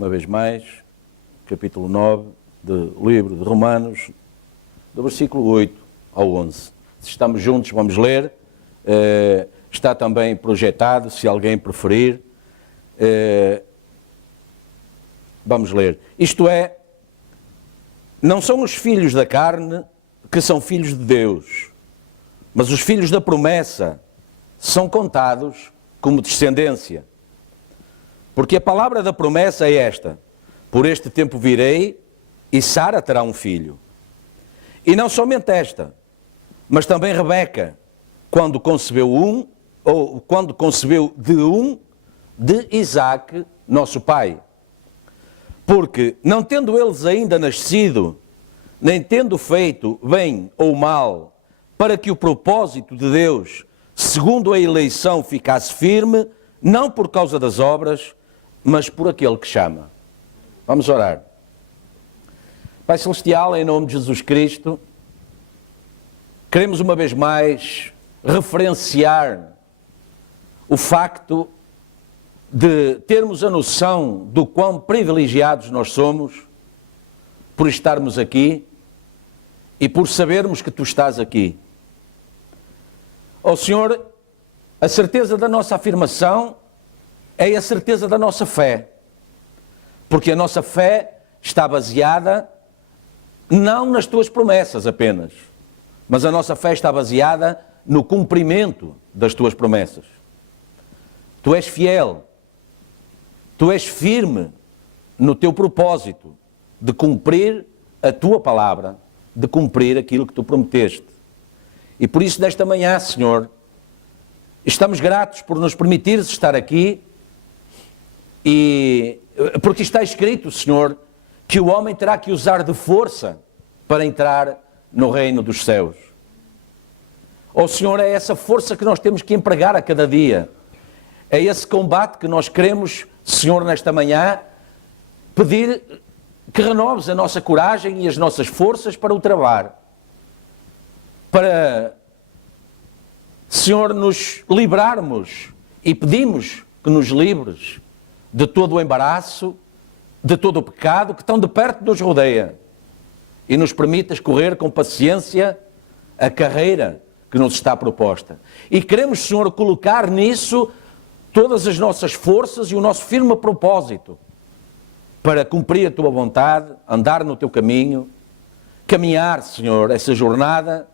uma vez mais, capítulo 9 do livro de Romanos, do versículo 8 ao 11. Se estamos juntos, vamos ler. Está também projetado, se alguém preferir. Vamos ler. Isto é, não são os filhos da carne que são filhos de Deus, mas os filhos da promessa são contados como descendência. Porque a palavra da promessa é esta: por este tempo virei e Sara terá um filho. E não somente esta, mas também Rebeca, quando concebeu de Isaque, nosso pai. Porque, não tendo eles ainda nascido, nem tendo feito bem ou mal, para que o propósito de Deus, segundo a eleição, ficasse firme, não por causa das obras, mas por aquele que chama. Vamos orar. Pai Celestial, em nome de Jesus Cristo, queremos uma vez mais referenciar o facto de termos a noção do quão privilegiados nós somos por estarmos aqui e por sabermos que Tu estás aqui. Ó Senhor, a certeza da nossa afirmação é a certeza da nossa fé, porque a nossa fé está baseada não nas Tuas promessas apenas, mas a nossa fé está baseada no cumprimento das Tuas promessas. Tu és fiel, Tu és firme no Teu propósito de cumprir a Tua palavra, de cumprir aquilo que Tu prometeste. E por isso, nesta manhã, Senhor, estamos gratos por nos permitires estar aqui, e porque está escrito, Senhor, que o homem terá que usar de força para entrar no reino dos céus. Ó Senhor, é essa força que nós temos que empregar a cada dia. É esse combate que nós queremos, Senhor, nesta manhã, pedir que renoves a nossa coragem e as nossas forças para o travar. Para, Senhor, nos livrarmos, e pedimos que nos livres de todo o embaraço, de todo o pecado que tão de perto nos rodeia, e nos permitas correr com paciência a carreira que nos está proposta. E queremos, Senhor, colocar nisso todas as nossas forças e o nosso firme propósito para cumprir a Tua vontade, andar no Teu caminho, caminhar, Senhor, essa jornada,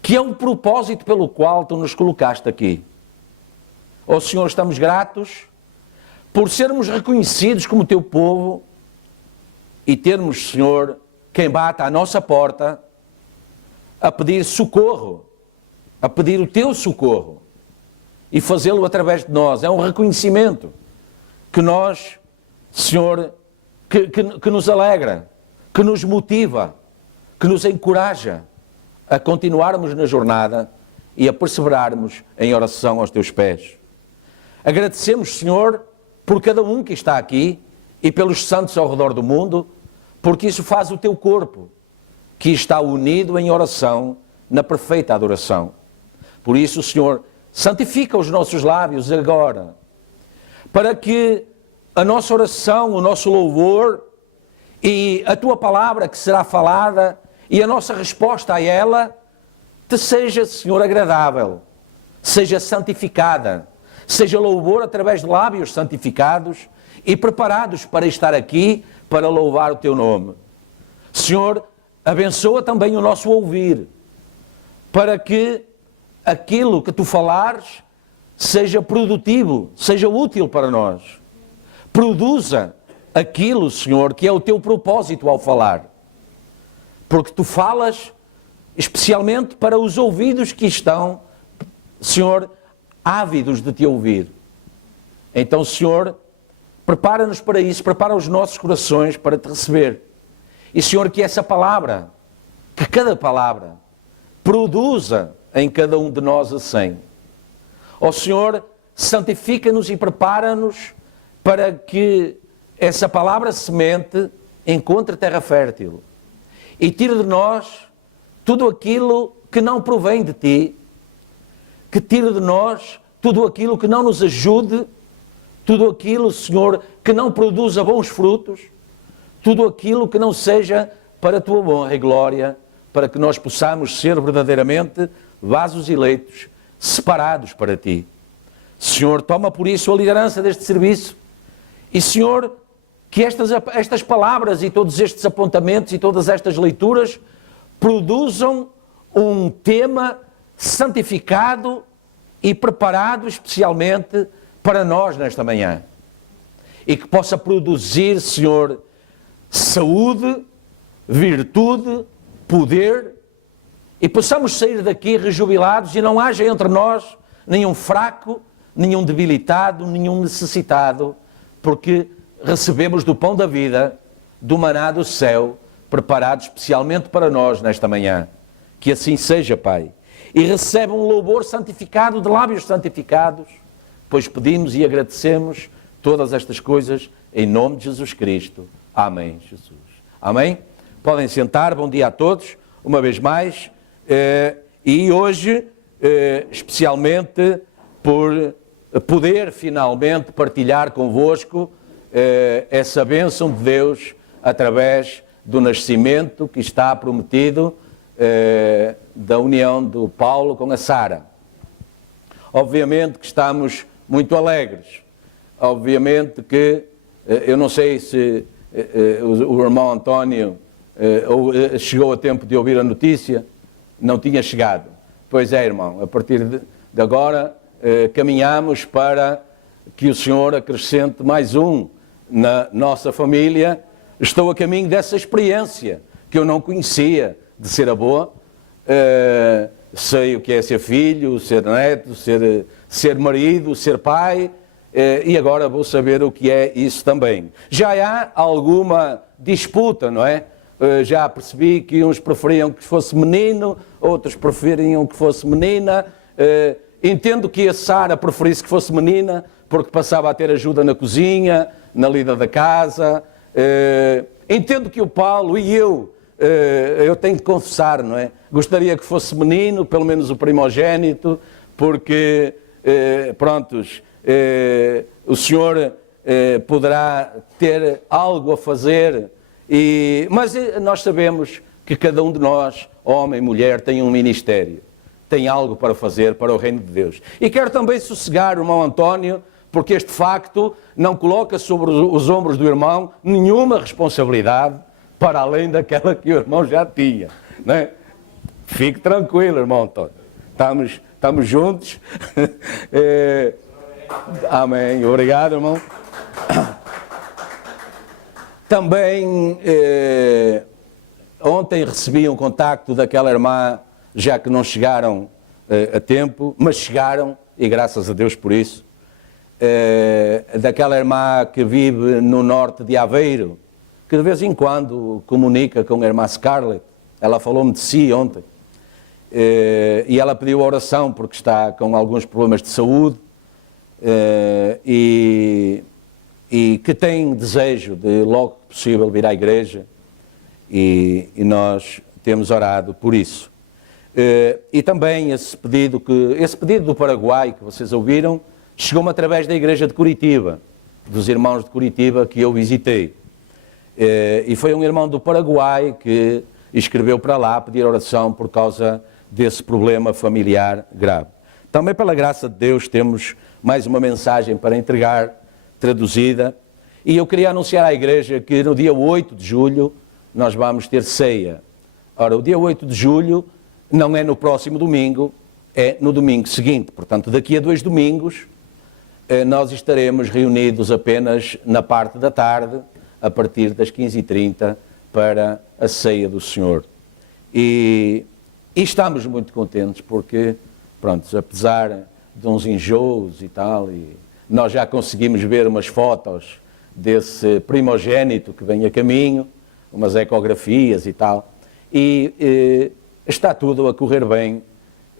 que é o propósito pelo qual Tu nos colocaste aqui. Ó Senhor, estamos gratos por sermos reconhecidos como Teu povo e termos, Senhor, quem bata à nossa porta a pedir socorro, a pedir o Teu socorro e fazê-lo através de nós. É um reconhecimento que nós, Senhor, que nos alegra, que nos motiva, que nos encoraja a continuarmos na jornada e a perseverarmos em oração aos Teus pés. Agradecemos, Senhor, por cada um que está aqui e pelos santos ao redor do mundo, porque isso faz o Teu corpo, que está unido em oração na perfeita adoração. Por isso, Senhor, santifica os nossos lábios agora, para que a nossa oração, o nosso louvor e a Tua palavra que será falada e a nossa resposta a ela te seja, Senhor, agradável, seja santificada, seja louvor através de lábios santificados e preparados para estar aqui para louvar o Teu nome. Senhor, abençoa também o nosso ouvir, para que aquilo que Tu falares seja produtivo, seja útil para nós. Produza aquilo, Senhor, que é o Teu propósito ao falar. Porque Tu falas especialmente para os ouvidos que estão, Senhor, ávidos de Te ouvir. Então, Senhor, prepara-nos para isso, prepara os nossos corações para Te receber. E, Senhor, que essa palavra, que cada palavra, produza em cada um de nós a 100. Ó Senhor, santifica-nos e prepara-nos para que essa palavra semente encontre terra fértil e tire de nós tudo aquilo que não provém de Ti, que tire de nós tudo aquilo que não nos ajude tudo aquilo, Senhor, que não produza bons frutos, tudo aquilo que não seja para a tua honra e glória, para que nós possamos ser verdadeiramente vasos eleitos, separados para ti. Senhor, toma por isso a liderança deste serviço e, Senhor, que estas palavras e todos estes apontamentos e todas estas leituras produzam um tema santificado e preparado especialmente para nós nesta manhã. E que possa produzir, Senhor, saúde, virtude, poder, e possamos sair daqui rejubilados e não haja entre nós nenhum fraco, nenhum debilitado, nenhum necessitado, porque recebemos do pão da vida, do maná do céu, preparado especialmente para nós nesta manhã. Que assim seja, Pai. E recebe um louvor santificado, de lábios santificados, pois pedimos e agradecemos todas estas coisas em nome de Jesus Cristo. Amém, Jesus. Amém? Podem sentar, bom dia a todos, uma vez mais, e hoje, especialmente, por poder finalmente partilhar convosco essa bênção de Deus através do nascimento que está prometido da união do Paulo com a Sara. Obviamente que estamos muito alegres, obviamente que, eu não sei se o irmão António chegou a tempo de ouvir a notícia, não tinha chegado. Pois é, irmão, a partir de agora caminhamos para que o Senhor acrescente mais um na nossa família. Estou a caminho dessa experiência que eu não conhecia de ser avô. Sei o que é ser filho, ser neto, ser marido, ser pai, e agora vou saber o que é isso também. Já há alguma disputa, não é? Já percebi que uns preferiam que fosse menino, outros preferiam que fosse menina. Entendo que a Sara preferisse que fosse menina, porque passava a ter ajuda na cozinha, na lida da casa. Entendo que o Paulo e eu tenho que confessar, não é? Gostaria que fosse menino, pelo menos o primogênito, porque, prontos, o Senhor poderá ter algo a fazer, mas nós sabemos que cada um de nós, homem e mulher, tem um ministério, tem algo para fazer para o reino de Deus. E quero também sossegar o irmão António, porque este facto não coloca sobre os ombros do irmão nenhuma responsabilidade para além daquela que o irmão já tinha, não é? Fique tranquilo, irmão António. Estamos juntos. Amém. Obrigado, irmão. Também, ontem recebi um contacto daquela irmã, já que não chegaram a tempo, mas chegaram, e graças a Deus por isso, daquela irmã que vive no norte de Aveiro, que de vez em quando comunica com a irmã Scarlett. Ela falou-me de si ontem. E ela pediu oração porque está com alguns problemas de saúde e que tem desejo de logo que possível vir à igreja, e nós temos orado por isso. E também esse pedido do Paraguai que vocês ouviram chegou-me através da igreja de Curitiba, dos irmãos de Curitiba que eu visitei. E foi um irmão do Paraguai que escreveu para lá a pedir oração por causa desse problema familiar grave. Também, pela graça de Deus, temos mais uma mensagem para entregar, traduzida, e eu queria anunciar à igreja que no dia 8 de julho nós vamos ter ceia. Ora, o dia 8 de julho não é no próximo domingo, é no domingo seguinte. Portanto, daqui a 2 domingos nós estaremos reunidos apenas na parte da tarde, a partir das 15h30, para a ceia do Senhor. E estamos muito contentes porque, pronto, apesar de uns enjoos e tal, e nós já conseguimos ver umas fotos desse primogênito que vem a caminho, umas ecografias e tal, e está tudo a correr bem,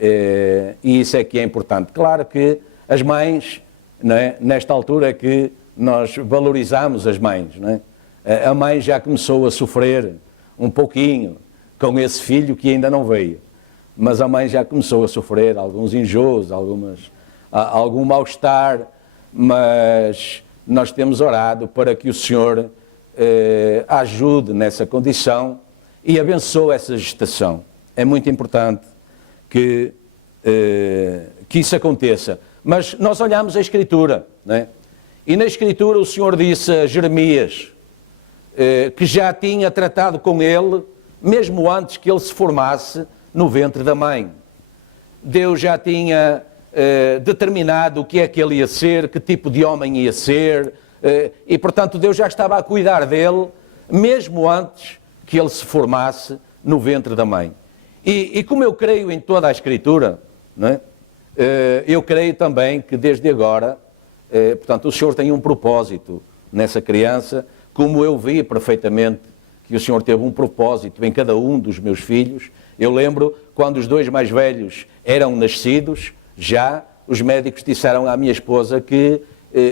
e isso é que é importante. Claro que as mães, não é, nesta altura é que nós valorizamos as mães, não é? A mãe já começou a sofrer um pouquinho com esse filho que ainda não veio, mas a mãe já começou a sofrer alguns enjoos, algum mal-estar, mas nós temos orado para que o Senhor ajude nessa condição e abençoe essa gestação. É muito importante que isso aconteça. Mas nós olhamos a Escritura, não é? E na Escritura o Senhor disse a Jeremias que já tinha tratado com ele, mesmo antes que ele se formasse no ventre da mãe. Deus já tinha determinado o que é que ele ia ser, que tipo de homem ia ser, e portanto Deus já estava a cuidar dele, mesmo antes que ele se formasse no ventre da mãe. E como eu creio em toda a Escritura, não é? Eu creio também que desde agora, portanto, o Senhor tem um propósito nessa criança, como eu vi perfeitamente que o Senhor teve um propósito em cada um dos meus filhos. Eu lembro quando os dois mais velhos eram nascidos, já os médicos disseram à minha esposa que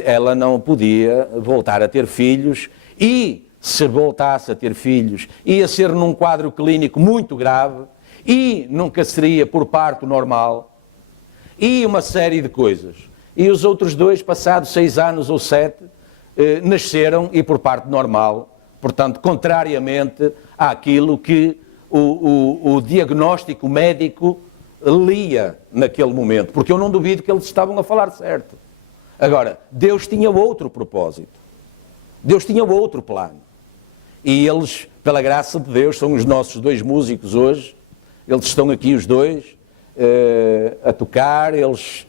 ela não podia voltar a ter filhos, e se voltasse a ter filhos ia ser num quadro clínico muito grave e nunca seria por parto normal, e uma série de coisas. E os outros dois, passados 6 anos ou 7, nasceram e por parto normal, portanto, contrariamente àquilo que o diagnóstico médico lia naquele momento, porque eu não duvido que eles estavam a falar certo. Agora, Deus tinha outro propósito, Deus tinha outro plano, e eles, pela graça de Deus, são os nossos 2 músicos hoje. Eles estão aqui os 2 a tocar, eles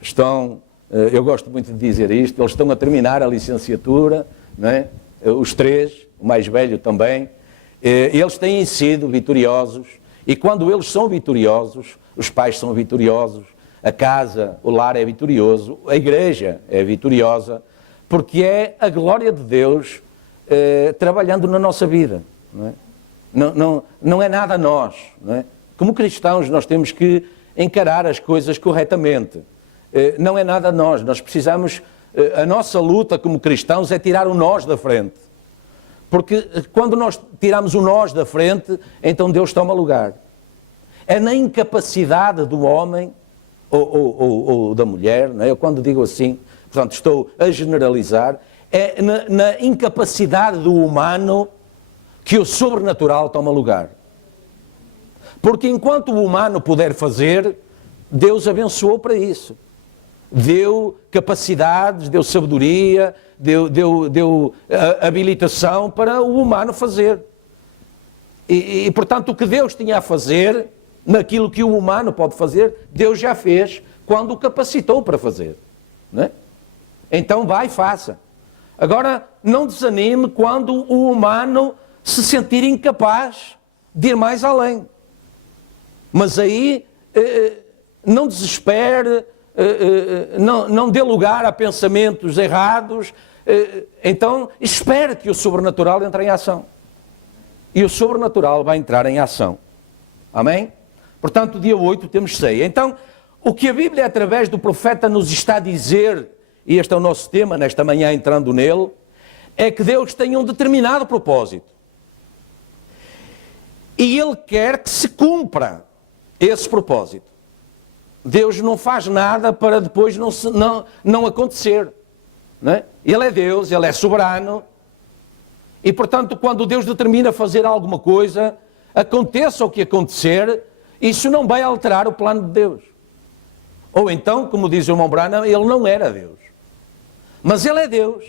estão, eu gosto muito de dizer isto, eles estão a terminar a licenciatura, não é? Os 3, o mais velho também. Eles têm sido vitoriosos, e quando eles são vitoriosos, os pais são vitoriosos, a casa, o lar é vitorioso, a igreja é vitoriosa, porque é a glória de Deus trabalhando na nossa vida. Não é? Não é nada nós. Não é? Como cristãos nós temos que encarar as coisas corretamente. Não é nada nós, nós precisamos, a nossa luta como cristãos é tirar o nós da frente. Porque quando nós tiramos o nós da frente, então Deus toma lugar. É na incapacidade do homem ou da mulher, não é? Eu quando digo assim, portanto estou a generalizar, é na incapacidade do humano que o sobrenatural toma lugar. Porque enquanto o humano puder fazer, Deus abençoou para isso. Deu capacidades, deu sabedoria, deu habilitação para o humano fazer. E, portanto, o que Deus tinha a fazer, naquilo que o humano pode fazer, Deus já fez quando o capacitou para fazer. Não é? Então vai e faça. Agora, não desanime quando o humano se sentir incapaz de ir mais além. Mas aí não desespere, não dê lugar a pensamentos errados, então espere que o sobrenatural entre em ação. E o sobrenatural vai entrar em ação. Amém? Portanto, dia 8 temos ceia. Então, o que a Bíblia, através do profeta, nos está a dizer, e este é o nosso tema, nesta manhã entrando nele, é que Deus tem um determinado propósito. E Ele quer que se cumpra esse propósito. Deus não faz nada para depois não acontecer. Não é? Ele é Deus, Ele é soberano. E, portanto, quando Deus determina fazer alguma coisa, aconteça o que acontecer, isso não vai alterar o plano de Deus. Ou então, como diz o irmão Branham, Ele não era Deus. Mas Ele é Deus.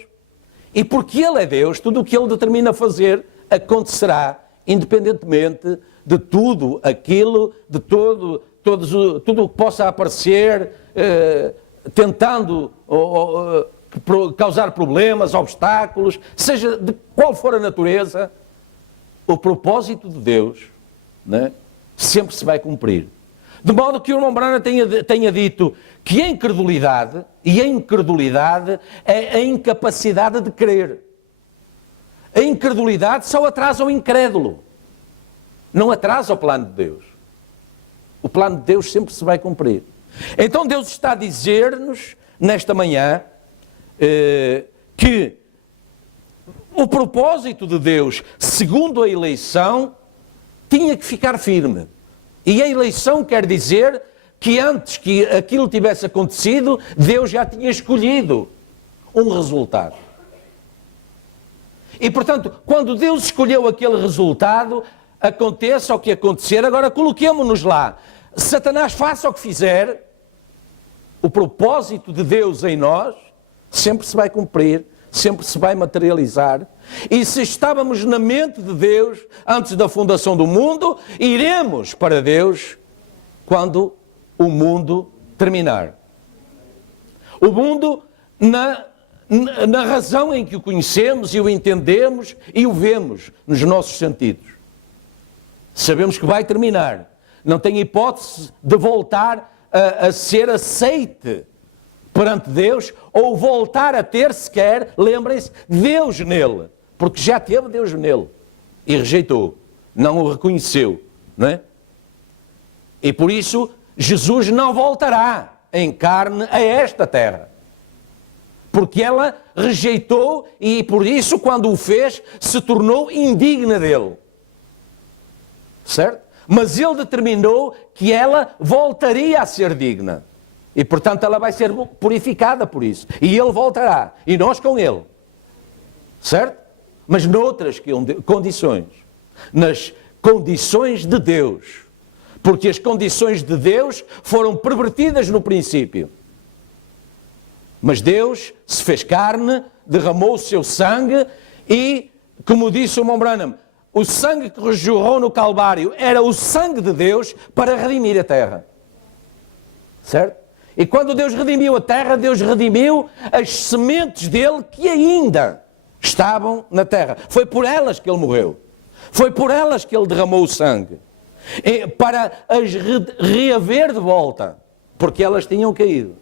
E porque Ele é Deus, tudo o que Ele determina fazer acontecerá, independentemente de tudo aquilo, de tudo o que possa aparecer, tentando causar problemas, obstáculos, seja de qual for a natureza, o propósito de Deus, né, sempre se vai cumprir. De modo que o irmão Branham tenha dito que a incredulidade é a incapacidade de crer. A incredulidade só atrasa o incrédulo, não atrasa o plano de Deus. O plano de Deus sempre se vai cumprir. Então Deus está a dizer-nos, nesta manhã, que o propósito de Deus, segundo a eleição, tinha que ficar firme. E a eleição quer dizer que antes que aquilo tivesse acontecido, Deus já tinha escolhido um resultado. E, portanto, quando Deus escolheu aquele resultado, aconteça o que acontecer, agora coloquemo-nos lá. Satanás faça o que fizer, o propósito de Deus em nós sempre se vai cumprir, sempre se vai materializar. E se estávamos na mente de Deus antes da fundação do mundo, iremos para Deus quando o mundo terminar. O mundo na razão em que o conhecemos e o entendemos e o vemos nos nossos sentidos. Sabemos que vai terminar. Não tem hipótese de voltar a ser aceite perante Deus ou voltar a ter sequer, lembrem-se, Deus nele. Porque já teve Deus nele e rejeitou, não o reconheceu, não é? E por isso Jesus não voltará em carne a esta terra. Porque ela rejeitou e por isso quando o fez se tornou indigna dele. Certo? Mas ele determinou que ela voltaria a ser digna. E portanto ela vai ser purificada por isso. E ele voltará. E nós com ele. Certo? Mas noutras condições. Nas condições de Deus. Porque as condições de Deus foram pervertidas no princípio. Mas Deus se fez carne, derramou o seu sangue e, como disse o irmão Branham, o sangue que jorrou no Calvário era o sangue de Deus para redimir a terra. Certo? E quando Deus redimiu a terra, Deus redimiu as sementes dele que ainda estavam na terra. Foi por elas que ele morreu. Foi por elas que ele derramou o sangue. Para as reaver de volta. Porque elas tinham caído.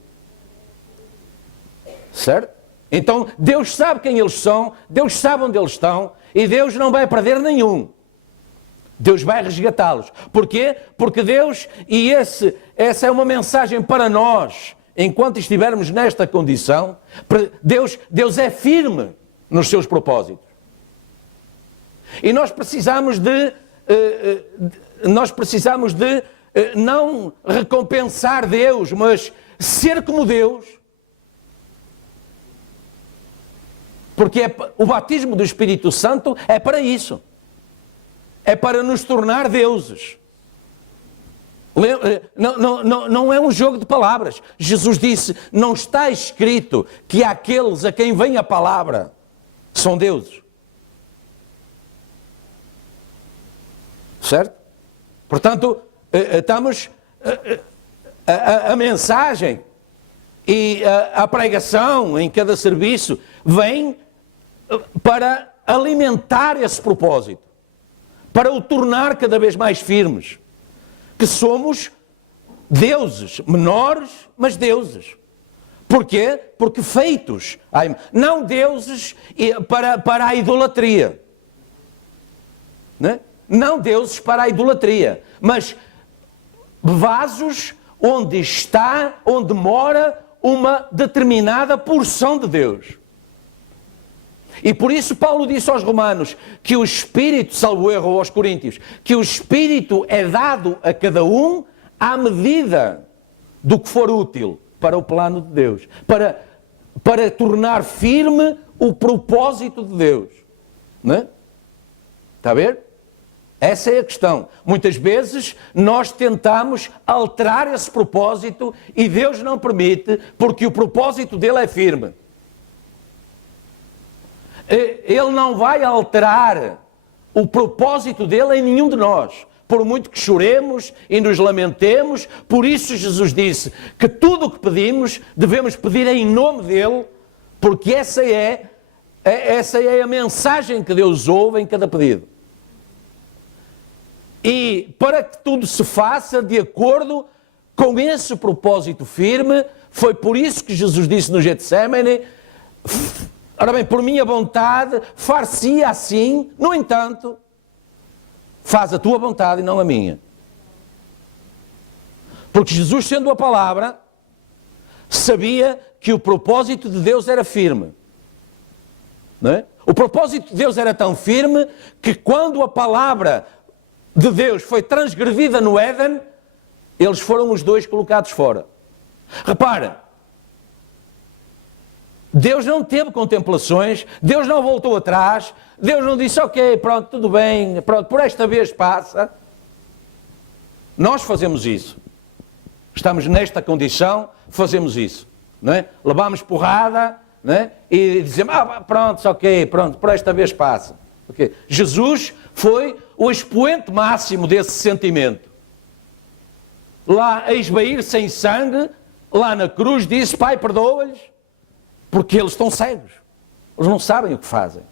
Certo? Então Deus sabe quem eles são, Deus sabe onde eles estão e Deus não vai perder nenhum. Deus vai resgatá-los. Porquê? Porque Deus, e essa é uma mensagem para nós, enquanto estivermos nesta condição, Deus é firme nos seus propósitos. E nós precisamos de não recompensar Deus, mas ser como Deus. Porque o batismo do Espírito Santo é para isso. É para nos tornar deuses. Não é um jogo de palavras. Jesus disse, não está escrito que aqueles a quem vem a palavra são deuses. Certo? Portanto, estamos... A mensagem e a pregação em cada serviço vem para alimentar esse propósito, para o tornar cada vez mais firmes, que somos deuses, menores, mas deuses. Porquê? Porque feitos, não deuses para a idolatria, né? Não deuses para a idolatria, mas vasos onde mora uma determinada porção de Deus. E por isso Paulo disse aos Romanos que o Espírito, salvo erro aos Coríntios, que o Espírito é dado a cada um à medida do que for útil para o plano de Deus, para tornar firme o propósito de Deus. Não é? Está a ver? Essa é a questão. Muitas vezes nós tentamos alterar esse propósito e Deus não permite, porque o propósito dele é firme. Ele não vai alterar o propósito dele em nenhum de nós. Por muito que choremos e nos lamentemos, por isso Jesus disse que tudo o que pedimos, devemos pedir em nome dele, porque essa é a mensagem que Deus ouve em cada pedido. E para que tudo se faça de acordo com esse propósito firme, foi por isso que Jesus disse no Getsemane, ora bem, por minha vontade, far-se assim, no entanto, faz a tua vontade e não a minha. Porque Jesus, sendo a palavra, sabia que o propósito de Deus era firme. Não é? O propósito de Deus era tão firme que quando a palavra de Deus foi transgredida no Éden, Eles foram os dois colocados fora. Repara, Deus não teve contemplações, Deus não voltou atrás, Deus não disse, ok, pronto, tudo bem, pronto, por esta vez passa. Nós fazemos isso. Estamos nesta condição, fazemos isso. Não é? Levamos porrada, não é? E dizemos, pronto, ok, pronto, por esta vez passa. Okay. Jesus foi o expoente máximo desse sentimento. Lá a esvair sem sangue, lá na cruz disse, Pai, perdoa-lhes, porque eles estão cegos. Eles não sabem o que fazem.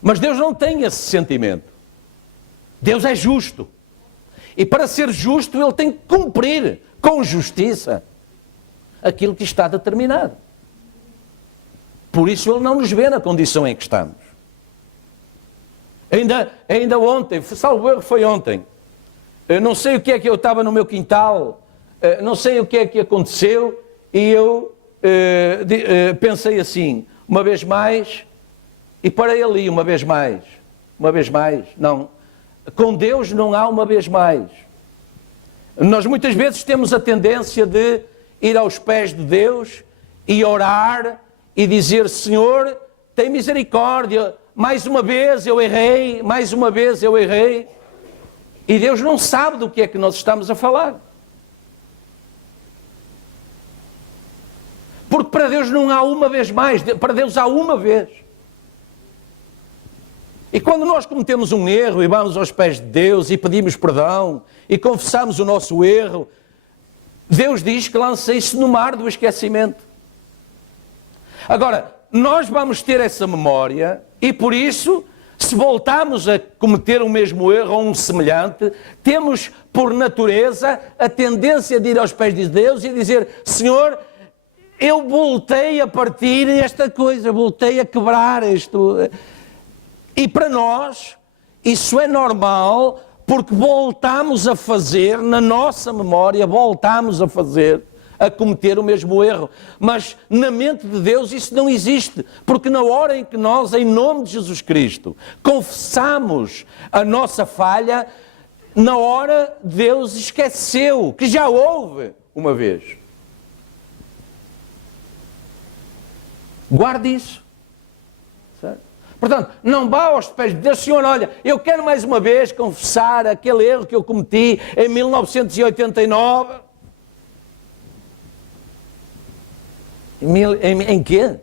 Mas Deus não tem esse sentimento. Deus é justo. E para ser justo, Ele tem que cumprir com justiça aquilo que está determinado. Por isso Ele não nos vê na condição em que estamos. Ainda ontem, salvo erro foi ontem, eu não sei o que é que eu estava no meu quintal, não sei o que é que aconteceu, e eu pensei assim, uma vez mais, e parei ali uma vez mais, não. Com Deus não há uma vez mais. Nós muitas vezes temos a tendência de ir aos pés de Deus e orar e dizer, Senhor, tem misericórdia, mais uma vez eu errei, mais uma vez eu errei. E Deus não sabe do que é que nós estamos a falar. Porque para Deus não há uma vez mais, para Deus há uma vez. E quando nós cometemos um erro e vamos aos pés de Deus e pedimos perdão e confessamos o nosso erro, Deus diz que lança isso no mar do esquecimento. Agora, nós vamos ter essa memória e por isso, se voltarmos a cometer o mesmo erro ou um semelhante, temos por natureza a tendência de ir aos pés de Deus e dizer, Senhor, eu voltei a partir esta coisa, voltei a quebrar isto. E para nós, isso é normal, porque voltamos a fazer, na nossa memória, voltamos a cometer o mesmo erro. Mas na mente de Deus isso não existe, porque na hora em que nós, em nome de Jesus Cristo, confessamos a nossa falha, na hora Deus esqueceu que já houve uma vez. Guarde isso. Certo? Portanto, não vá aos pés de Deus, Senhor, olha, eu quero mais uma vez confessar aquele erro que eu cometi em 1989. Em quê?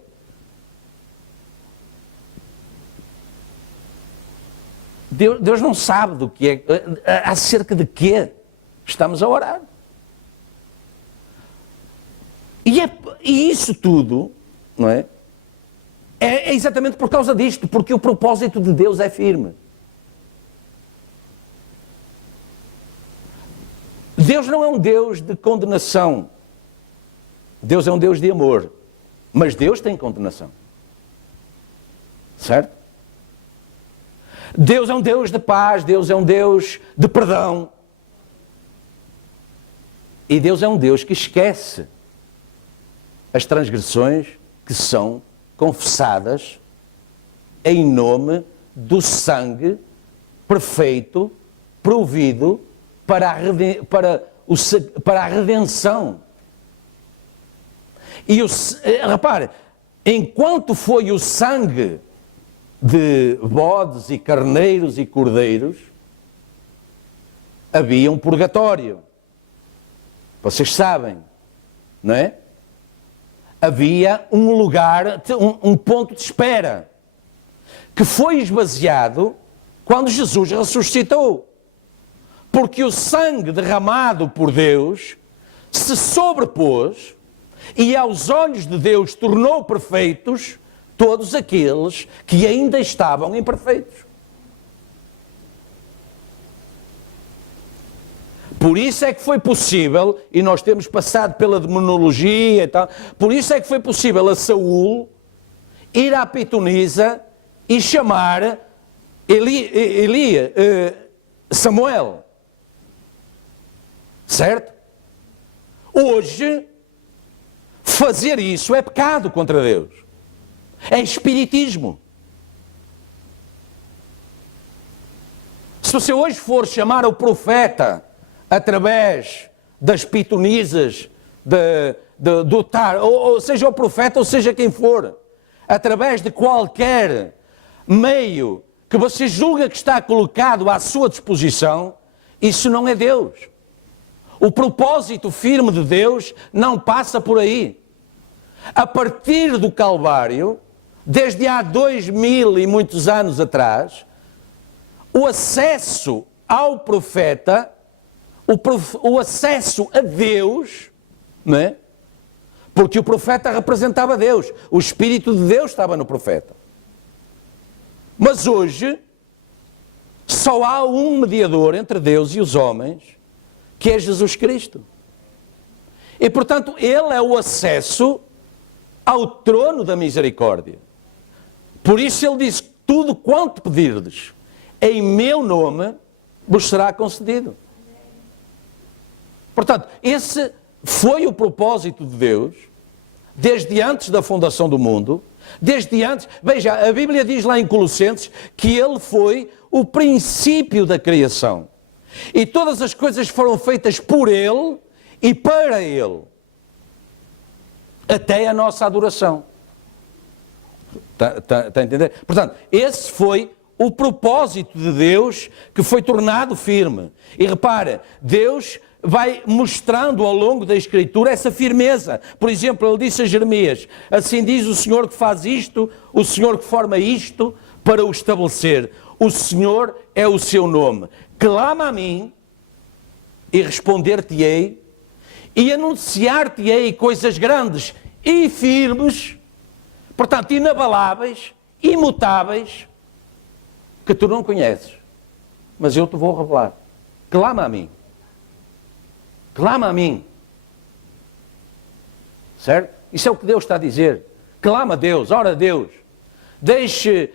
Deus não sabe do que é, acerca de quê estamos a orar. E isso tudo, não é? É exatamente por causa disto, porque o propósito de Deus é firme. Deus não é um Deus de condenação. Deus é um Deus de amor. Mas Deus tem condenação. Certo? Deus é um Deus de paz, Deus é um Deus de perdão. E Deus é um Deus que esquece as transgressões que são confessadas em nome do sangue perfeito provido para a redenção. E repare, enquanto foi o sangue de bodes e carneiros e cordeiros, havia um purgatório. Vocês sabem, não é? Havia um lugar, um ponto de espera, que foi esvaziado quando Jesus ressuscitou. Porque o sangue derramado por Deus se sobrepôs e aos olhos de Deus tornou perfeitos todos aqueles que ainda estavam imperfeitos. Por isso é que foi possível, e nós temos passado pela demonologia e tal, por isso é que foi possível a Saul ir à pitonisa e chamar Samuel. Certo? Hoje, fazer isso é pecado contra Deus. É espiritismo. Se você hoje for chamar o profeta através das pitonisas, do tar, ou seja o profeta, ou seja quem for, através de qualquer meio que você julga que está colocado à sua disposição, isso não é Deus. O propósito firme de Deus não passa por aí. A partir do Calvário, desde há 2000 e muitos anos atrás, o acesso ao profeta, o acesso a Deus, não é? Porque o profeta representava Deus, o Espírito de Deus estava no profeta. Mas hoje, só há um mediador entre Deus e os homens, que é Jesus Cristo. E portanto, Ele é o acesso ao trono da misericórdia. Por isso Ele diz, tudo quanto pedirdes, em meu nome, vos será concedido. Portanto, esse foi o propósito de Deus, desde antes da fundação do mundo, desde antes. Veja, a Bíblia diz lá em Colossenses que Ele foi o princípio da criação. E todas as coisas foram feitas por Ele e para Ele. Até a nossa adoração. Está a entender? Portanto, esse foi o propósito de Deus que foi tornado firme. E repara, Deus vai mostrando ao longo da Escritura essa firmeza. Por exemplo, ele disse a Jeremias, assim diz o Senhor que faz isto, o Senhor que forma isto para o estabelecer. O Senhor é o seu nome. Clama a mim e responder-te-ei e anunciar-te-ei coisas grandes e firmes, portanto inabaláveis, imutáveis, que tu não conheces, mas eu te vou revelar. Clama a mim. Clama a mim. Certo? Isso é o que Deus está a dizer. Clama a Deus, ora a Deus. Deixe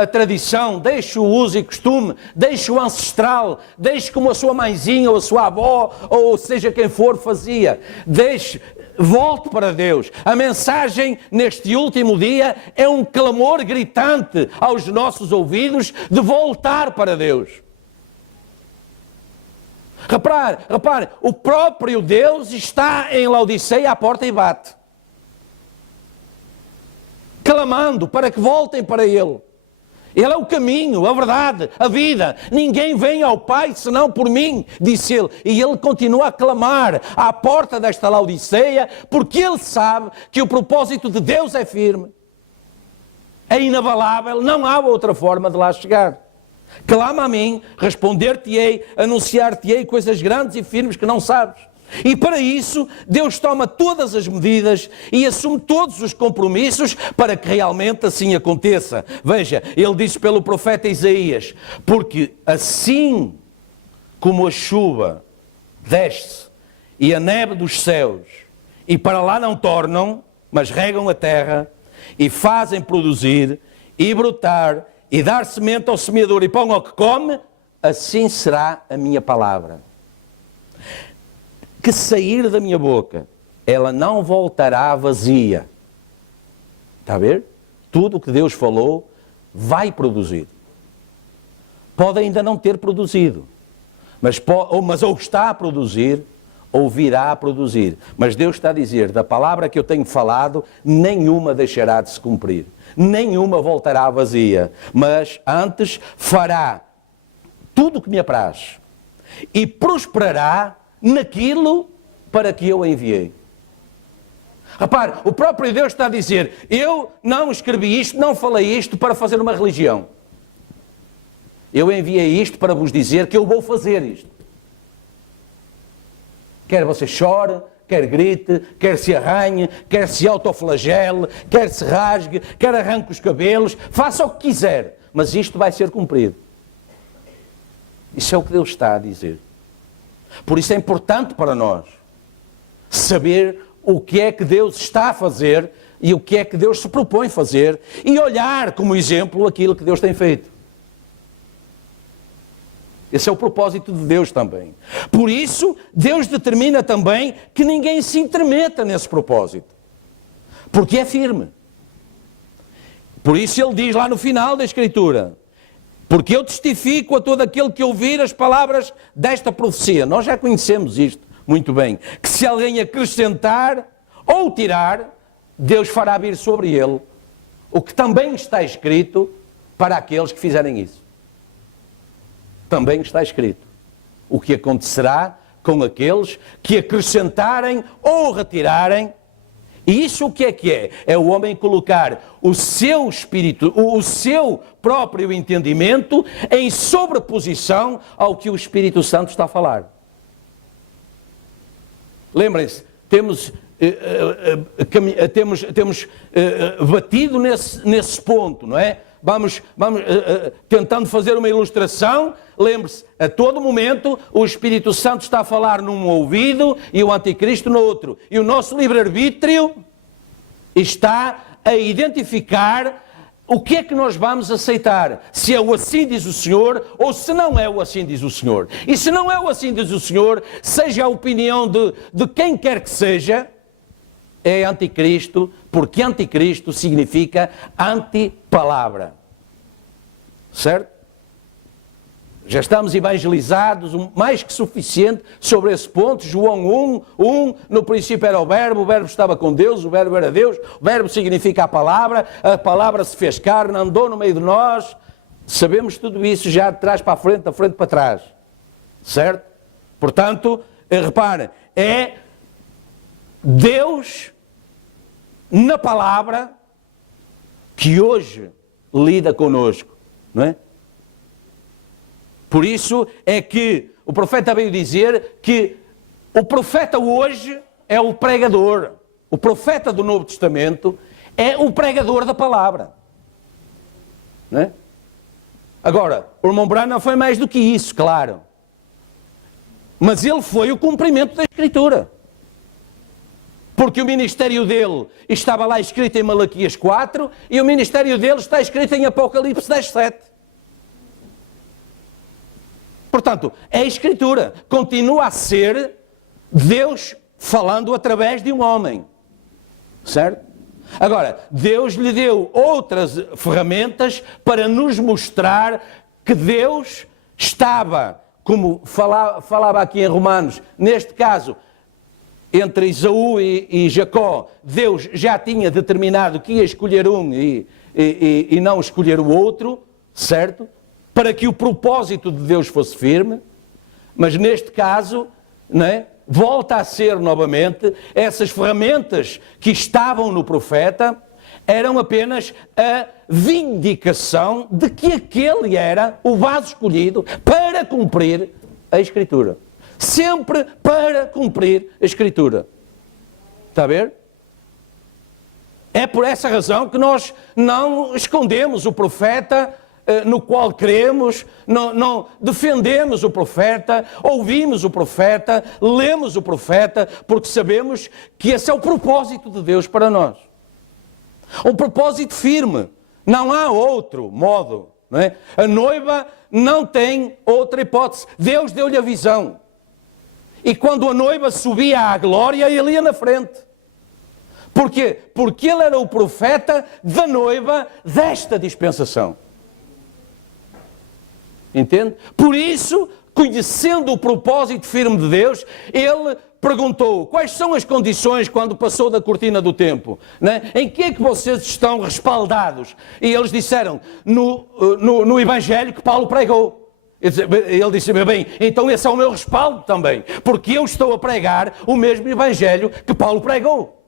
a tradição, deixe o uso e costume, deixe o ancestral, deixe como a sua mãezinha ou a sua avó, ou seja quem for, fazia. Deixe, volte para Deus. A mensagem neste último dia é um clamor gritante aos nossos ouvidos de voltar para Deus. Repare, o próprio Deus está em Laodiceia à porta e bate. Clamando para que voltem para Ele. Ele é o caminho, a verdade, a vida. Ninguém vem ao Pai senão por mim, disse Ele. E Ele continua a clamar à porta desta Laodiceia, porque Ele sabe que o propósito de Deus é firme. É inabalável, não há outra forma de lá chegar. Clama a mim, responder-te-ei, anunciar-te-ei coisas grandes e firmes que não sabes. E para isso, Deus toma todas as medidas e assume todos os compromissos para que realmente assim aconteça. Veja, ele diz pelo profeta Isaías, porque assim como a chuva desce e a neve dos céus e para lá não tornam, mas regam a terra e fazem produzir e brotar e dar semente ao semeador e pão ao que come, assim será a minha palavra que sair da minha boca, ela não voltará vazia. Está a ver? Tudo o que Deus falou vai produzir. Pode ainda não ter produzido, mas ou está a produzir, ou virá a produzir. Mas Deus está a dizer, da palavra que eu tenho falado, nenhuma deixará de se cumprir. Nenhuma voltará vazia, mas antes fará tudo o que me apraz e prosperará naquilo para que eu enviei. Repare, o próprio Deus está a dizer, eu não escrevi isto, não falei isto para fazer uma religião. Eu enviei isto para vos dizer que eu vou fazer isto. Quer você chore, quer grite, quer se arranhe, quer se autoflagele, quer se rasgue, quer arranque os cabelos, faça o que quiser, mas isto vai ser cumprido. Isso é o que Deus está a dizer. Por isso é importante para nós saber o que é que Deus está a fazer e o que é que Deus se propõe fazer e olhar como exemplo aquilo que Deus tem feito. Esse é o propósito de Deus também. Por isso, Deus determina também que ninguém se intrometa nesse propósito. Porque é firme. Por isso ele diz lá no final da Escritura, Porque eu testifico a todo aquele que ouvir as palavras desta profecia. Nós já conhecemos isto muito bem. Que se alguém acrescentar ou tirar, Deus fará vir sobre ele o que também está escrito para aqueles que fizerem isso. Também está escrito o que acontecerá com aqueles que acrescentarem ou retirarem. E isso o que é? É o homem colocar o seu espírito, o seu próprio entendimento em sobreposição ao que o Espírito Santo está a falar. Lembrem-se, temos batido nesse ponto, não é? Vamos tentando fazer uma ilustração. Lembre-se, a todo momento o Espírito Santo está a falar num ouvido e o anticristo no outro. E o nosso livre-arbítrio está a identificar o que é que nós vamos aceitar. Se é o assim diz o Senhor ou se não é o assim diz o Senhor. E se não é o assim diz o Senhor, seja a opinião de quem quer que seja, é anticristo, porque anticristo significa anti-palavra. Certo? Já estamos evangelizados, mais que suficiente, sobre esse ponto. João 1, no princípio era o verbo estava com Deus, o verbo era Deus, o verbo significa a palavra se fez carne, andou no meio de nós. Sabemos tudo isso já de trás para a frente, da frente para trás. Certo? Portanto, repare, é Deus na palavra que hoje lida connosco, não é? Por isso é que o profeta veio dizer que o profeta hoje é o pregador. O profeta do Novo Testamento é o pregador da palavra, não é? Agora, o irmão Branham foi mais do que isso, claro. Mas ele foi o cumprimento da Escritura. Porque o ministério dele estava lá escrito em Malaquias 4 e o ministério dele está escrito em Apocalipse 10:7. Portanto, é a Escritura. Continua a ser Deus falando através de um homem. Certo? Agora, Deus lhe deu outras ferramentas para nos mostrar que Deus estava, como falava aqui em Romanos, neste caso, entre Esaú e Jacó, Deus já tinha determinado que ia escolher um e não escolher o outro, certo? Para que o propósito de Deus fosse firme, mas neste caso, não é? Volta a ser novamente, essas ferramentas que estavam no profeta eram apenas a vindicação de que aquele era o vaso escolhido para cumprir a Escritura. Sempre para cumprir a Escritura. Está a ver? É por essa razão que nós não escondemos o profeta no qual cremos, não defendemos o profeta, ouvimos o profeta, lemos o profeta, porque sabemos que esse é o propósito de Deus para nós. Um propósito firme. Não há outro modo. Não é? A noiva não tem outra hipótese. Deus deu-lhe a visão. E quando a noiva subia à glória, ele ia na frente. Porquê? Porque ele era o profeta da noiva desta dispensação. Entende? Por isso, conhecendo o propósito firme de Deus, ele perguntou quais são as condições quando passou da cortina do tempo, né? Em que é que vocês estão respaldados? E eles disseram, no Evangelho que Paulo pregou. Ele disse, bem, então esse é o meu respaldo também, porque eu estou a pregar o mesmo Evangelho que Paulo pregou.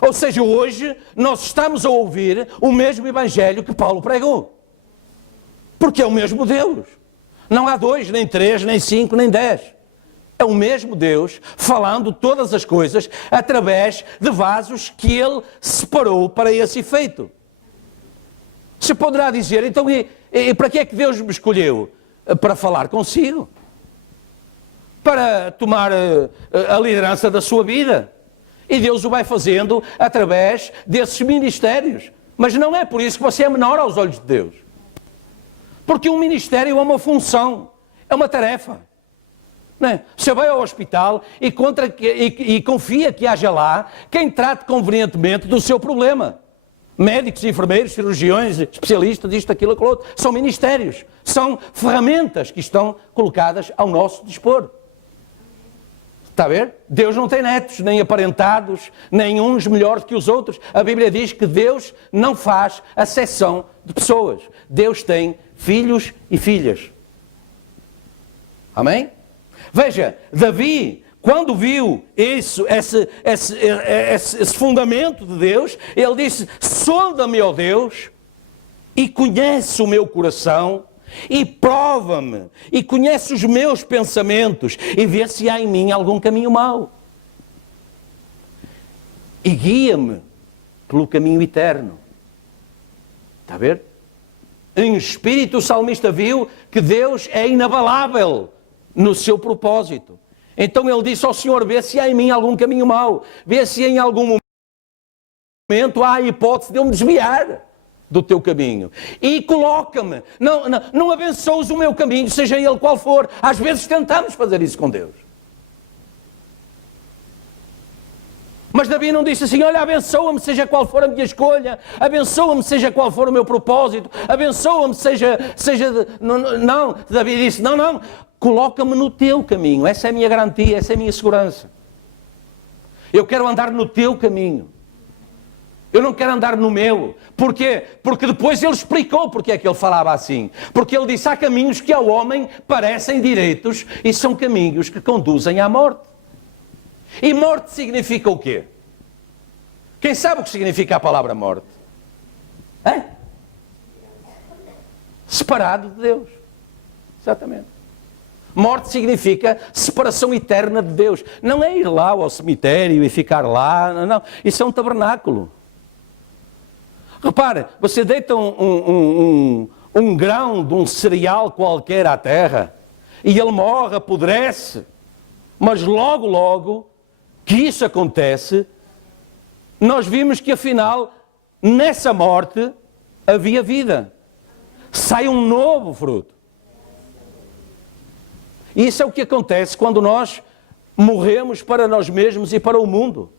Ou seja, hoje nós estamos a ouvir o mesmo Evangelho que Paulo pregou. Porque é o mesmo Deus. Não há 2, nem 3, nem 5, nem 10. É o mesmo Deus falando todas as coisas através de vasos que Ele separou para esse efeito. Você poderá dizer, então, e para que é que Deus me escolheu? Para falar consigo. Para tomar a liderança da sua vida. E Deus o vai fazendo através desses ministérios. Mas não é por isso que você é menor aos olhos de Deus. Porque um ministério é uma função, é uma tarefa. Não é? Você vai ao hospital e confia que haja lá quem trate convenientemente do seu problema. Médicos, enfermeiros, cirurgiões, especialistas, isto, aquilo, aquilo outro. São ministérios, são ferramentas que estão colocadas ao nosso dispor. Está a ver? Deus não tem netos, nem aparentados, nem uns melhores que os outros. A Bíblia diz que Deus não faz acepção de pessoas. Deus tem filhos e filhas. Amém? Veja, Davi, quando viu esse fundamento de Deus, ele disse: sonda-me, ó Deus, e conhece o meu coração, e prova-me, e conhece os meus pensamentos, e vê se há em mim algum caminho mau. E guia-me pelo caminho eterno. Está a ver? Em espírito o salmista viu que Deus é inabalável no seu propósito. Então ele disse ao Senhor: vê se há em mim algum caminho mau, vê se em algum momento há a hipótese de eu me desviar do teu caminho. E coloca-me, não abençoes o meu caminho, seja ele qual for. Às vezes tentamos fazer isso com Deus. Mas Davi não disse assim: olha, abençoa-me seja qual for a minha escolha, abençoa-me seja qual for o meu propósito, abençoa-me seja... Não, Davi disse: não, coloca-me no teu caminho, essa é a minha garantia, essa é a minha segurança. Eu quero andar no teu caminho. Eu não quero andar no meu. Porquê? Porque depois ele explicou porque é que ele falava assim. Porque ele disse: há caminhos que ao homem parecem direitos e são caminhos que conduzem à morte. E morte significa o quê? Quem sabe o que significa a palavra morte? É? Separado de Deus. Exatamente. Morte significa separação eterna de Deus. Não é ir lá ao cemitério e ficar lá. Não. Isso é um tabernáculo. Repare, você deita um grão de um cereal qualquer à terra e ele morre, apodrece. Mas logo que isso acontece, nós vimos que afinal, nessa morte, havia vida. Sai um novo fruto. E isso é o que acontece quando nós morremos para nós mesmos e para o mundo.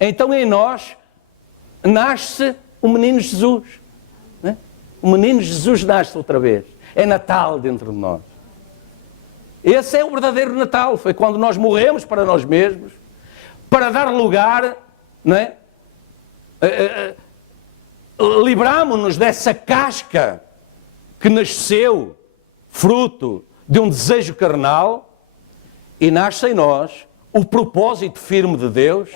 Então em nós nasce o menino Jesus. Né? O menino Jesus nasce outra vez. É Natal dentro de nós. Esse é o verdadeiro Natal. Foi quando nós morremos para nós mesmos, para dar lugar, não é? Libramo-nos dessa casca que nasceu fruto de um desejo carnal e nasce em nós o propósito firme de Deus,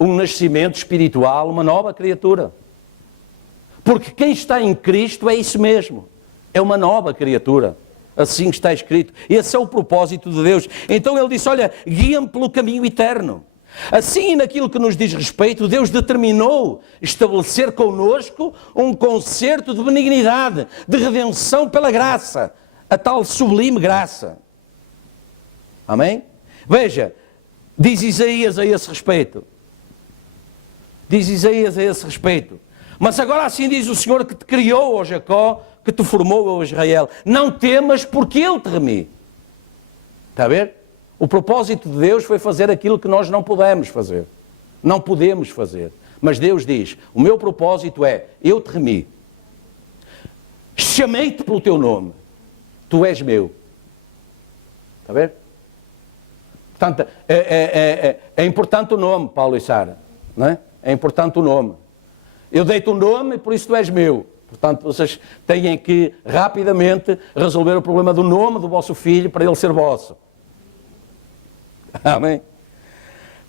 um nascimento espiritual, uma nova criatura. Porque quem está em Cristo é isso mesmo, é uma nova criatura. Assim está escrito. Esse é o propósito de Deus. Então ele disse: olha, guia-me pelo caminho eterno. Assim, naquilo que nos diz respeito, Deus determinou estabelecer connosco um concerto de benignidade, de redenção pela graça, a tal sublime graça. Amém? Veja, diz Isaías a esse respeito. Diz Isaías a esse respeito: mas agora assim diz o Senhor que te criou, ó Jacó, que te formou, ó Israel. Não temas, porque eu te remi. Está a ver? O propósito de Deus foi fazer aquilo que nós não pudemos fazer. Não podemos fazer. Mas Deus diz: o meu propósito é, eu te remi. Chamei-te pelo teu nome. Tu és meu. Está a ver? Portanto, é importante o nome, Paulo e Sara. Não é? É importante o nome. Eu dei-te um nome e por isso tu és meu. Portanto, vocês têm que rapidamente resolver o problema do nome do vosso filho para ele ser vosso. Amém?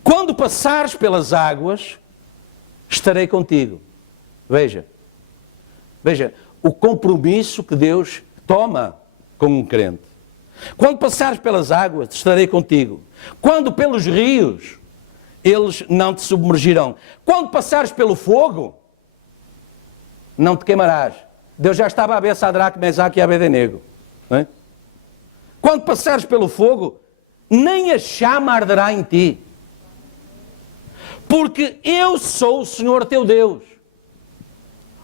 Quando passares pelas águas, estarei contigo. Veja o compromisso que Deus toma com um crente. Quando passares pelas águas, estarei contigo. Quando pelos rios, eles não te submergirão. Quando passares pelo fogo, não te queimarás. Deus já estava a ver Sadraque, Mesaque e Abednego. Não é? Quando passares pelo fogo, nem a chama arderá em ti. Porque eu sou o Senhor teu Deus,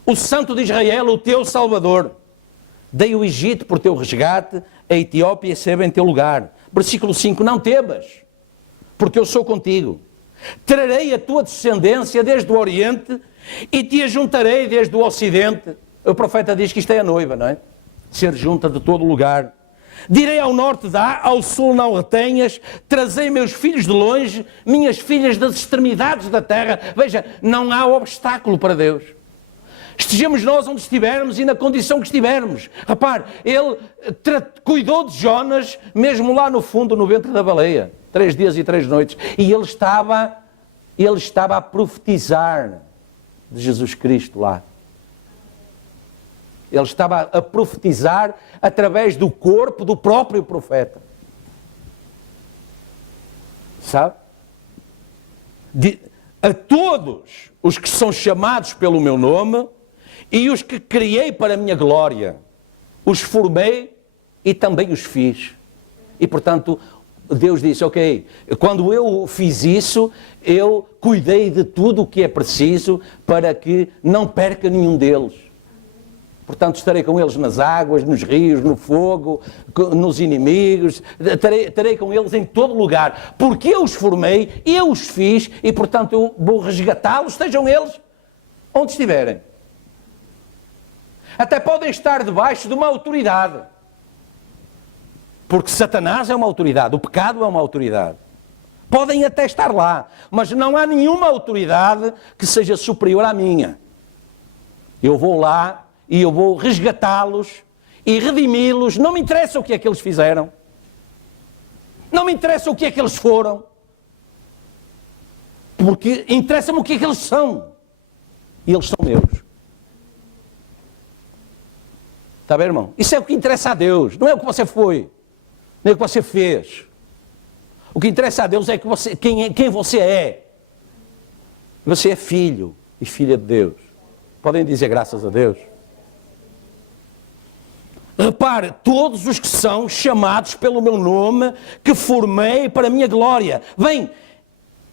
o Santo de Israel, o teu Salvador. Dei o Egito por teu resgate, a Etiópia e Seba em teu lugar. Versículo 5, não temas, porque eu sou contigo. Trarei a tua descendência desde o Oriente e te ajuntarei desde o Ocidente. O profeta diz que isto é a noiva, não é? Ser junta de todo lugar. Direi ao norte dá, ao sul não a tenhas, trazei meus filhos de longe, minhas filhas das extremidades da terra. Veja, não há obstáculo para Deus. Estejamos nós onde estivermos e na condição que estivermos. Repare, ele cuidou de Jonas, mesmo lá no fundo, no ventre da baleia. 3 dias e 3 noites. E ele estava a profetizar de Jesus Cristo lá. Ele estava a profetizar através do corpo do próprio profeta. Sabe? A todos os que são chamados pelo meu nome e os que criei para a minha glória, os formei e também os fiz. E portanto, Deus disse, ok, quando eu fiz isso, eu cuidei de tudo o que é preciso para que não perca nenhum deles. Portanto, estarei com eles nas águas, nos rios, no fogo, nos inimigos, estarei com eles em todo lugar, porque eu os formei, eu os fiz e, portanto, eu vou resgatá-los, estejam eles onde estiverem. Até podem estar debaixo de uma autoridade, porque Satanás é uma autoridade, o pecado é uma autoridade. Podem até estar lá, mas não há nenhuma autoridade que seja superior à minha. Eu vou lá e eu vou resgatá-los e redimi-los. Não me interessa o que é que eles fizeram. Não me interessa o que é que eles foram. Porque interessa-me o que é que eles são. E eles são meus. Está bem, irmão? Isso é o que interessa a Deus. Não é o que você foi. Nem o que você fez. O que interessa a Deus é, quem você é. Você é filho e filha de Deus. Podem dizer graças a Deus. Repare, todos os que são chamados pelo meu nome, que formei para a minha glória. Vem,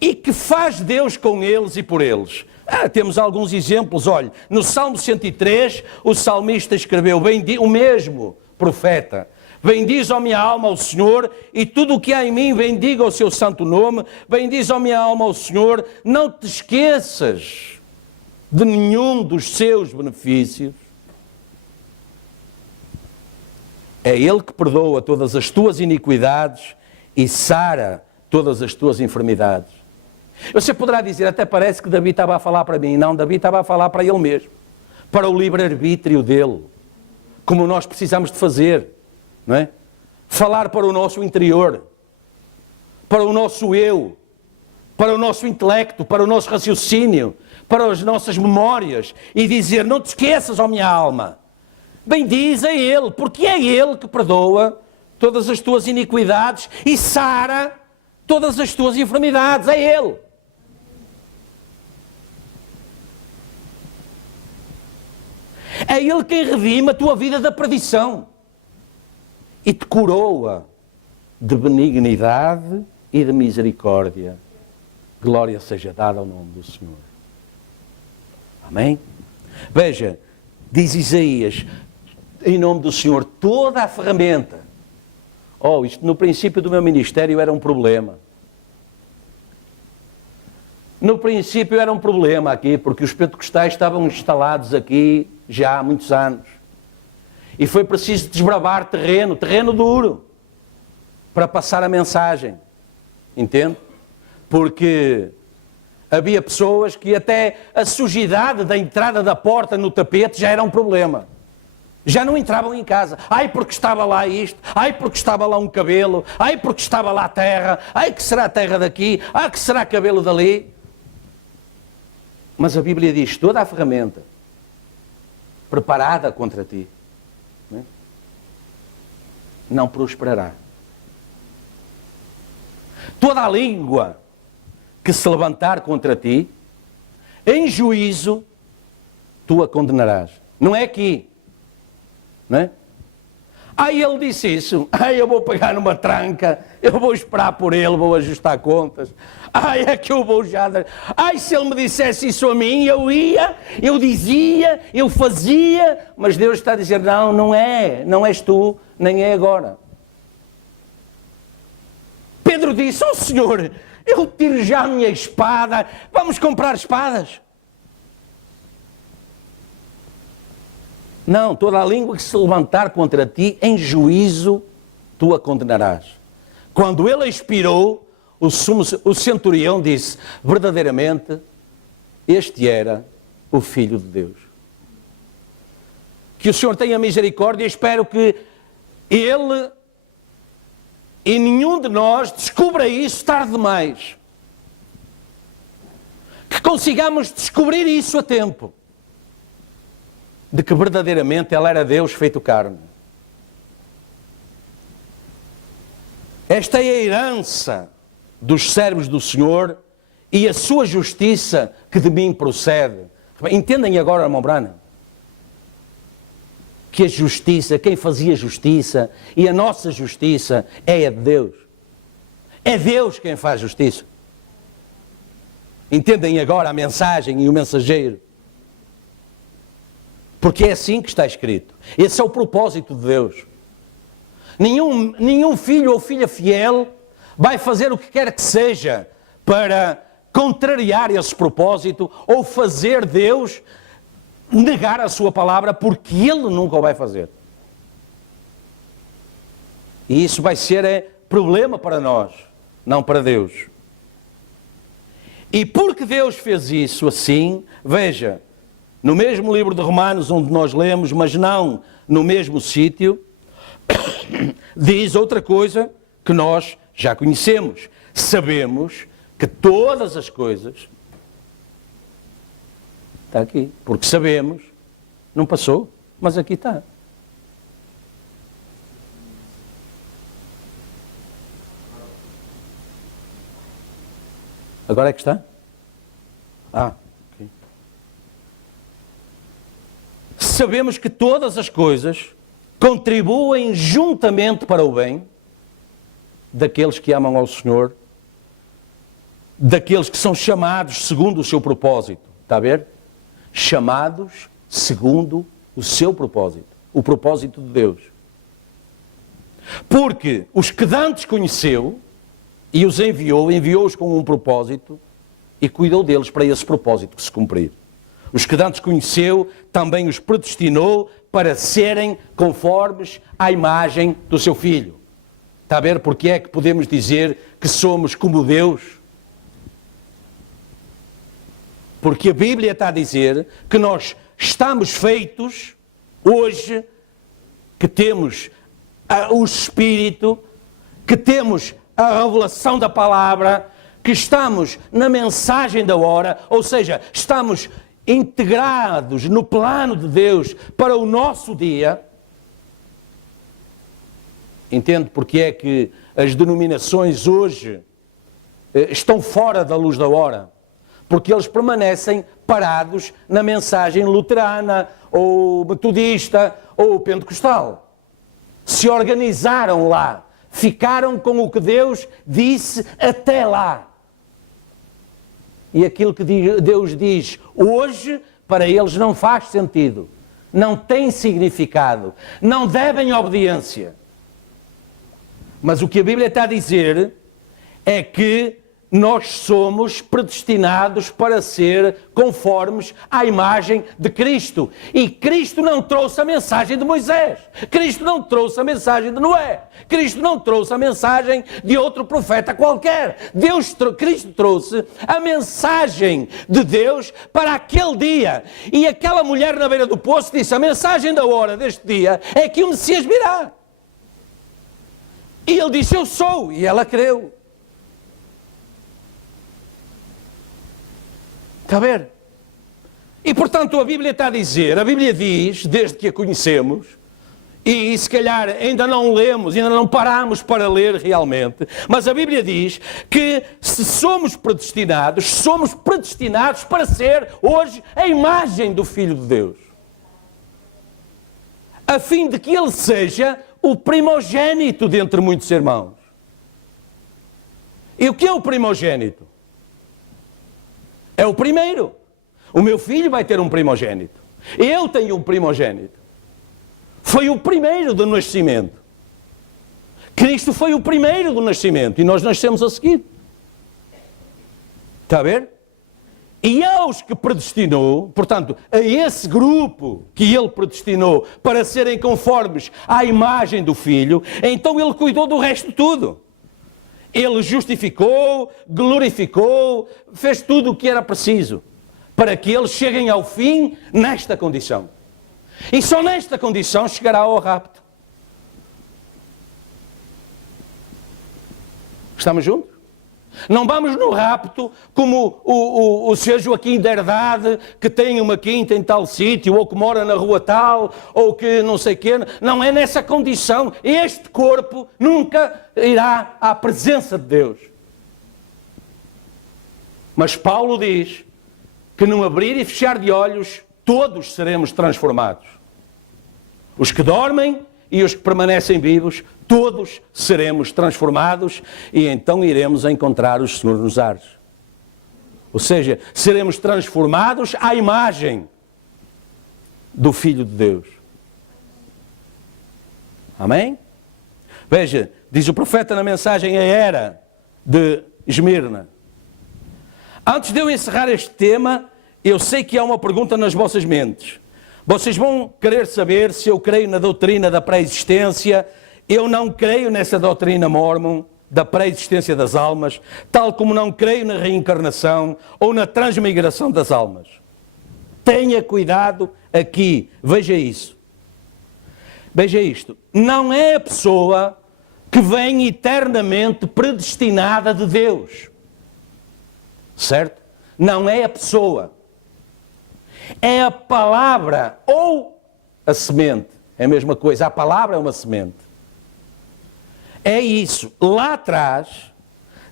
e que faz Deus com eles e por eles. Temos alguns exemplos, olha, no Salmo 103, o salmista escreveu, o mesmo profeta, bendiz, ó minha alma, ao Senhor, e tudo o que há em mim, bendiga o seu santo nome, bendiz, ó minha alma, ao Senhor, não te esqueças de nenhum dos seus benefícios. É Ele que perdoa todas as tuas iniquidades e sara todas as tuas enfermidades. Você poderá dizer, até parece que Davi estava a falar para mim. Não, Davi estava a falar para ele mesmo. Para o livre-arbítrio dele. Como nós precisamos de fazer. Não é? Falar para o nosso interior. Para o nosso eu. Para o nosso intelecto. Para o nosso raciocínio. Para as nossas memórias. E dizer, não te esqueças, ó minha alma. Bendiz a Ele, porque é Ele que perdoa todas as tuas iniquidades e sara todas as tuas enfermidades. É Ele. É Ele quem redime a tua vida da perdição e te coroa de benignidade e de misericórdia. Glória seja dada ao nome do Senhor. Amém? Veja, diz Isaías, em nome do Senhor, toda a ferramenta. Isto no princípio do meu ministério era um problema. No princípio era um problema aqui, porque os pentecostais estavam instalados aqui já há muitos anos. E foi preciso desbravar terreno duro, para passar a mensagem. Entende? Porque havia pessoas que até a sujidade da entrada da porta no tapete já era um problema. Já não entravam em casa. Ai, porque estava lá isto. Ai, porque estava lá um cabelo. Ai, porque estava lá a terra. Ai, que será a terra daqui. Ai, que será cabelo dali. Mas a Bíblia diz, toda a ferramenta preparada contra ti não prosperará. Toda a língua que se levantar contra ti, em juízo, tu a condenarás. Não é aqui. Não é? Ele disse isso. Eu vou pegar numa tranca, eu vou esperar por ele, vou ajustar contas. É que eu vou já dar. Se ele me dissesse isso a mim, eu ia, eu dizia, eu fazia, mas Deus está a dizer, não és tu, nem é agora. Pedro disse, Senhor, Eu tiro já a minha espada, vamos comprar espadas. Não, toda a língua que se levantar contra ti, em juízo, tu a condenarás. Quando ele expirou, o centurião disse, verdadeiramente, este era o Filho de Deus. Que o Senhor tenha misericórdia e espero que ele e nenhum de nós descubra isso tarde demais. Que consigamos descobrir isso a tempo. De que verdadeiramente Ele era Deus feito carne. Esta é a herança dos servos do Senhor e a sua justiça que de mim procede. Entendem agora, irmão Branham? Que a justiça, quem fazia justiça e a nossa justiça é a de Deus. É Deus quem faz justiça. Entendem agora a mensagem e o mensageiro? Porque é assim que está escrito. Esse é o propósito de Deus. Nenhum filho ou filha fiel vai fazer o que quer que seja para contrariar esse propósito ou fazer Deus negar a sua palavra, porque Ele nunca o vai fazer. E isso vai ser problema para nós, não para Deus. E porque Deus fez isso assim, veja, no mesmo livro de Romanos onde nós lemos, mas não no mesmo sítio, diz outra coisa que nós já conhecemos. Sabemos que todas as coisas... Está aqui. Porque sabemos, não passou, mas aqui está. Agora é que está? Ok. Sabemos que todas as coisas contribuem juntamente para o bem daqueles que amam ao Senhor, daqueles que são chamados segundo o seu propósito. Está a ver? Chamados segundo o seu propósito, o propósito de Deus. Porque os que dantes conheceu e os enviou-os com um propósito e cuidou deles para esse propósito se cumprir. Os que dantes conheceu também os predestinou para serem conformes à imagem do seu Filho. Está a ver porque é que podemos dizer que somos como Deus? Porque a Bíblia está a dizer que nós estamos feitos, hoje, que temos o Espírito, que temos a revelação da palavra, que estamos na mensagem da hora, ou seja, estamos integrados no plano de Deus para o nosso dia. Entende porque é que as denominações hoje estão fora da luz da hora? Porque eles permanecem parados na mensagem luterana, ou metodista, ou pentecostal. Se organizaram lá, ficaram com o que Deus disse até lá. E aquilo que Deus diz hoje, para eles não faz sentido, não tem significado, não devem obediência. Mas o que a Bíblia está a dizer é que nós somos predestinados para ser conformes à imagem de Cristo. E Cristo não trouxe a mensagem de Moisés. Cristo não trouxe a mensagem de Noé. Cristo não trouxe a mensagem de outro profeta qualquer. Cristo trouxe a mensagem de Deus para aquele dia. E aquela mulher na beira do poço disse, a mensagem da hora deste dia é que o Messias virá. E ele disse, eu sou. E ela creu. Está a ver? E portanto a Bíblia está a dizer, a Bíblia diz, desde que a conhecemos, e se calhar ainda não lemos, ainda não paramos para ler realmente, mas a Bíblia diz que se somos predestinados para ser hoje a imagem do Filho de Deus. A fim de que Ele seja o primogênito dentre muitos irmãos. E o que é o primogênito? É o primeiro. O meu filho vai ter um primogênito. Eu tenho um primogênito. Foi o primeiro do nascimento. Cristo foi o primeiro do nascimento e nós nascemos a seguir. Está a ver? E aos que predestinou, portanto, a esse grupo que ele predestinou para serem conformes à imagem do Filho, então ele cuidou do resto de tudo. Ele justificou, glorificou, fez tudo o que era preciso para que eles cheguem ao fim nesta condição. E só nesta condição chegará ao rapto. Estamos juntos? Não vamos no rapto como o Sr. Joaquim da Herdade, que tem uma quinta em tal sítio, ou que mora na rua tal, ou que não sei o quê. Não é nessa condição. Este corpo nunca irá à presença de Deus. Mas Paulo diz que num abrir e fechar de olhos, todos seremos transformados. Os que dormem e os que permanecem vivos, todos seremos transformados e então iremos encontrar o Senhor nos ares. Ou seja, seremos transformados à imagem do Filho de Deus. Amém? Veja, diz o profeta na mensagem à era de Esmirna. Antes de eu encerrar este tema, eu sei que há uma pergunta nas vossas mentes. Vocês vão querer saber se eu creio na doutrina da pré-existência. Eu não creio nessa doutrina mórmon da pré-existência das almas, tal como não creio na reencarnação ou na transmigração das almas. Tenha cuidado aqui, veja isso. Veja isto. Não é a pessoa que vem eternamente predestinada de Deus. Certo? Não é a pessoa. É a palavra ou a semente. É a mesma coisa. A palavra é uma semente. É isso. Lá atrás,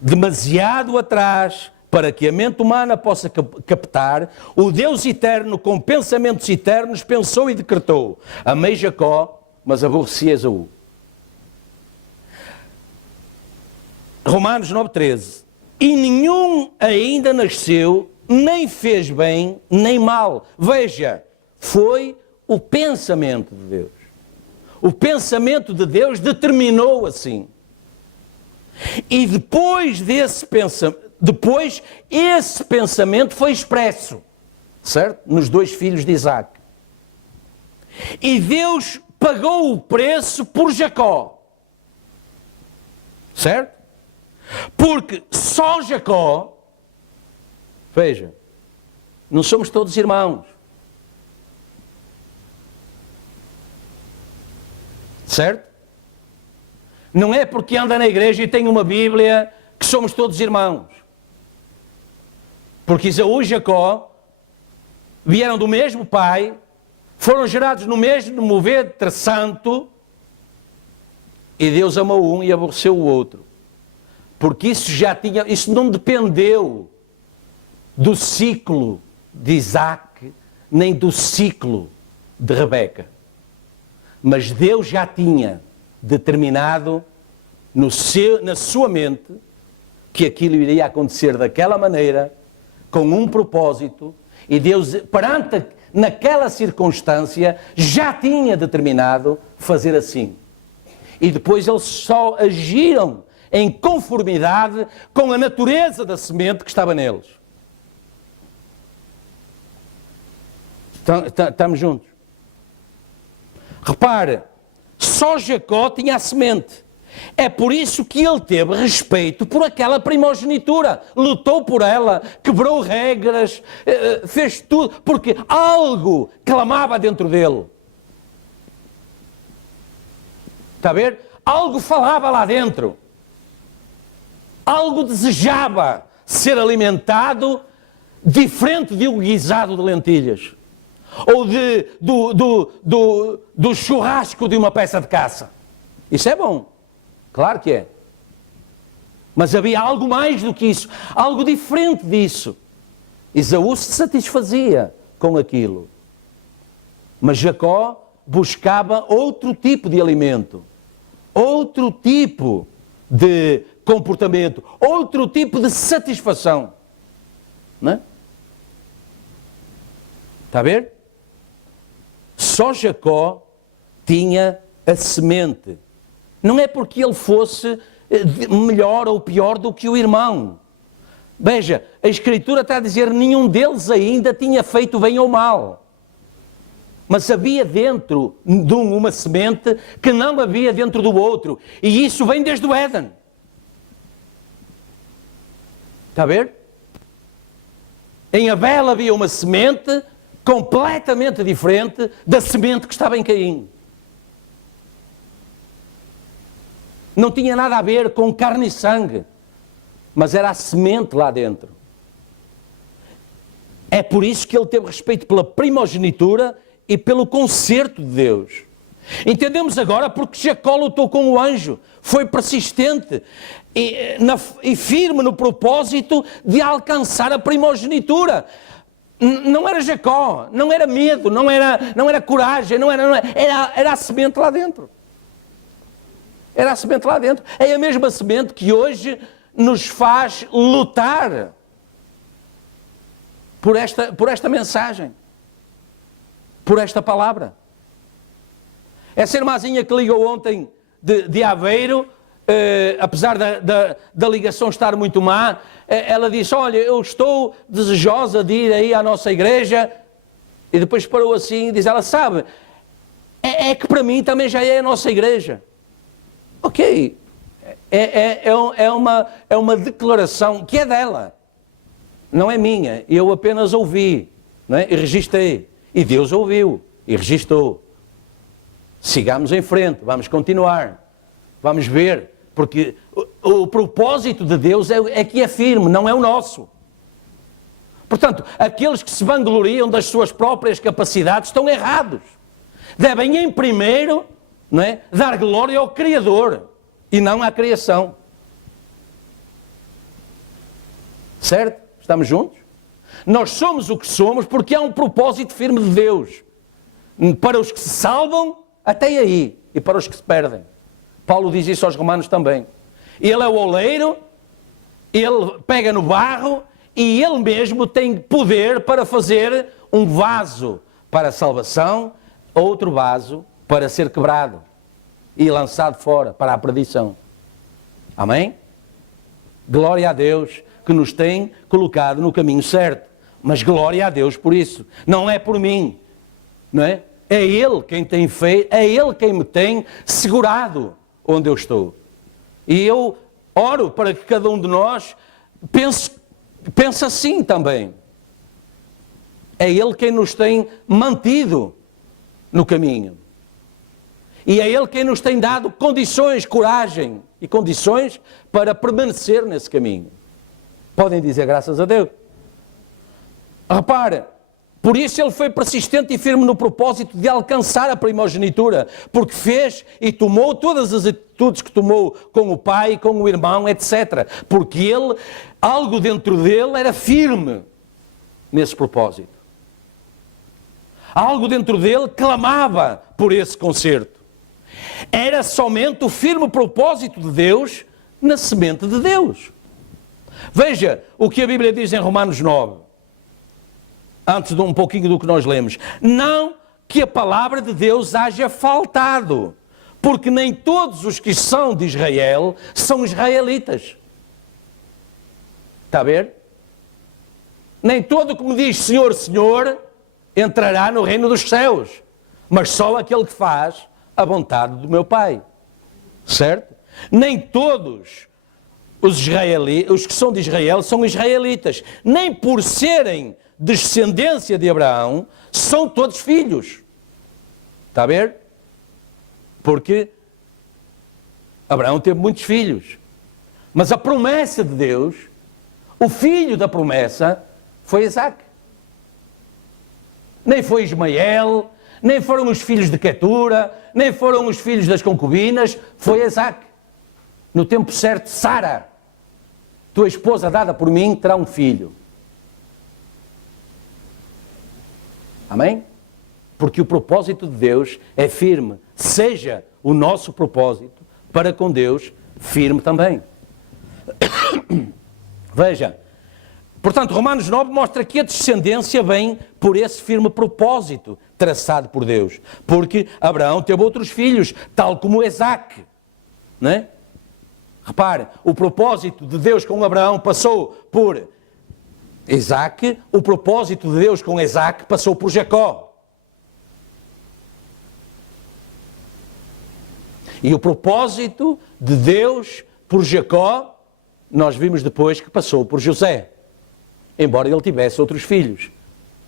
demasiado atrás, para que a mente humana possa captar, o Deus eterno, com pensamentos eternos, pensou e decretou: amei Jacó, mas aborreci Esaú. Romanos 9,13. E nenhum ainda nasceu, nem fez bem, nem mal. Veja, foi o pensamento de Deus. O pensamento de Deus determinou assim. E depois esse pensamento foi expresso, certo? Nos dois filhos de Isaac. E Deus pagou o preço por Jacó. Certo? Porque só Jacó, veja, não somos todos irmãos. Certo? Não é porque anda na igreja e tem uma Bíblia que somos todos irmãos. Porque Esaú e Jacó vieram do mesmo pai, foram gerados no mesmo ventre santo, e Deus amou um e aborreceu o outro. Porque isso não dependeu do ciclo de Isaac, nem do ciclo de Rebeca. Mas Deus já tinha determinado na sua mente que aquilo iria acontecer daquela maneira, com um propósito, e Deus, naquela circunstância, já tinha determinado fazer assim. E depois eles só agiram em conformidade com a natureza da semente que estava neles. Estamos juntos? Repare, só Jacó tinha a semente. É por isso que ele teve respeito por aquela primogenitura. Lutou por ela, quebrou regras, fez tudo, porque algo clamava dentro dele. Está a ver? Algo falava lá dentro. Algo desejava ser alimentado diferente de um guisado de lentilhas. Ou do churrasco de uma peça de caça. Isso é bom. Claro que é. Mas havia algo mais do que isso. Algo diferente disso. Esaú se satisfazia com aquilo. Mas Jacó buscava outro tipo de alimento. Outro tipo de comportamento. Outro tipo de satisfação. Não é? Está a ver? Só Jacó tinha a semente. Não é porque ele fosse melhor ou pior do que o irmão. Veja, a Escritura está a dizer nenhum deles ainda tinha feito bem ou mal. Mas havia dentro de uma semente que não havia dentro do outro. E isso vem desde o Éden. Está a ver? Em Abel havia uma semente completamente diferente da semente que estava em Caim. Não tinha nada a ver com carne e sangue, mas era a semente lá dentro. É por isso que ele teve respeito pela primogenitura e pelo concerto de Deus. Entendemos agora porque Jacó lutou com o anjo, foi persistente e firme no propósito de alcançar a primogenitura. Não era Jacó, não era medo, não era coragem, era a semente lá dentro. Era a semente lá dentro. É a mesma semente que hoje nos faz lutar por esta mensagem, por esta palavra. Essa irmãzinha que ligou ontem de Aveiro, apesar da ligação estar muito má, ela disse, olha, eu estou desejosa de ir aí à nossa igreja, e depois parou assim e diz, ela sabe, é que para mim também já é a nossa igreja. Ok, é uma declaração que é dela, não é minha, eu apenas ouvi, não é? E registrei, e Deus ouviu e registrou. Sigamos em frente, vamos continuar, vamos ver, porque o propósito de Deus é que é firme, não é o nosso. Portanto, aqueles que se vangloriam das suas próprias capacidades estão errados. Devem em primeiro, não é, dar glória ao Criador e não à criação. Certo? Estamos juntos? Nós somos o que somos porque há um propósito firme de Deus. Para os que se salvam, até aí, e para os que se perdem. Paulo diz isso aos Romanos também. Ele é o oleiro, ele pega no barro e ele mesmo tem poder para fazer um vaso para a salvação, outro vaso para ser quebrado e lançado fora para a perdição. Amém? Glória a Deus que nos tem colocado no caminho certo. Mas glória a Deus por isso. Não é por mim, não é? É Ele quem tem feito, é Ele quem me tem segurado onde eu estou. E eu oro para que cada um de nós pense assim também. É Ele quem nos tem mantido no caminho. E é Ele quem nos tem dado condições, coragem e condições para permanecer nesse caminho. Podem dizer graças a Deus. Repara, por isso ele foi persistente e firme no propósito de alcançar a primogenitura, porque fez e tomou todas as atitudes que tomou com o pai, com o irmão, etc. Porque ele, algo dentro dele era firme nesse propósito. Algo dentro dele clamava por esse concerto. Era somente o firme propósito de Deus na semente de Deus. Veja o que a Bíblia diz em Romanos 9. Antes de um pouquinho do que nós lemos. Não que a palavra de Deus haja faltado, porque nem todos os que são de Israel são israelitas. Está a ver? Nem todo o que me diz Senhor, Senhor, entrará no reino dos céus, mas só aquele que faz a vontade do meu Pai. Certo? Nem todos os que são de Israel são israelitas, nem por serem descendência de Abraão, são todos filhos. Está a ver? Porque Abraão teve muitos filhos. Mas a promessa de Deus, o filho da promessa, foi Isaac. Nem foi Ismael, nem foram os filhos de Quetura, nem foram os filhos das concubinas, foi Isaac. No tempo certo, Sara, tua esposa dada por mim, terá um filho. Amém? Porque o propósito de Deus é firme. Seja o nosso propósito para com Deus firme também. Veja, portanto, Romanos 9 mostra que a descendência vem por esse firme propósito traçado por Deus. Porque Abraão teve outros filhos, tal como Isaac. Não é? Repare, o propósito de Deus com Abraão passou por Isaac, o propósito de Deus com Isaac passou por Jacó. E o propósito de Deus por Jacó, nós vimos depois que passou por José. Embora ele tivesse outros filhos,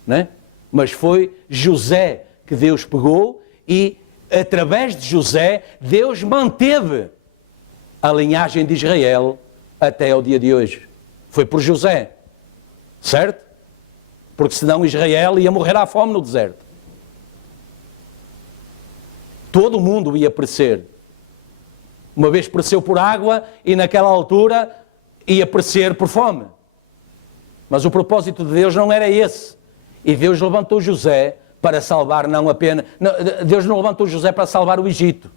né? Mas foi José que Deus pegou e, através de José, Deus manteve a linhagem de Israel até ao dia de hoje. Foi por José. Certo? Porque senão Israel ia morrer à fome no deserto. Todo mundo ia perecer. Uma vez pereceu por água e naquela altura ia perecer por fome. Mas o propósito de Deus não era esse. E Deus levantou José para salvar não apenas... Deus não levantou José para salvar o Egito,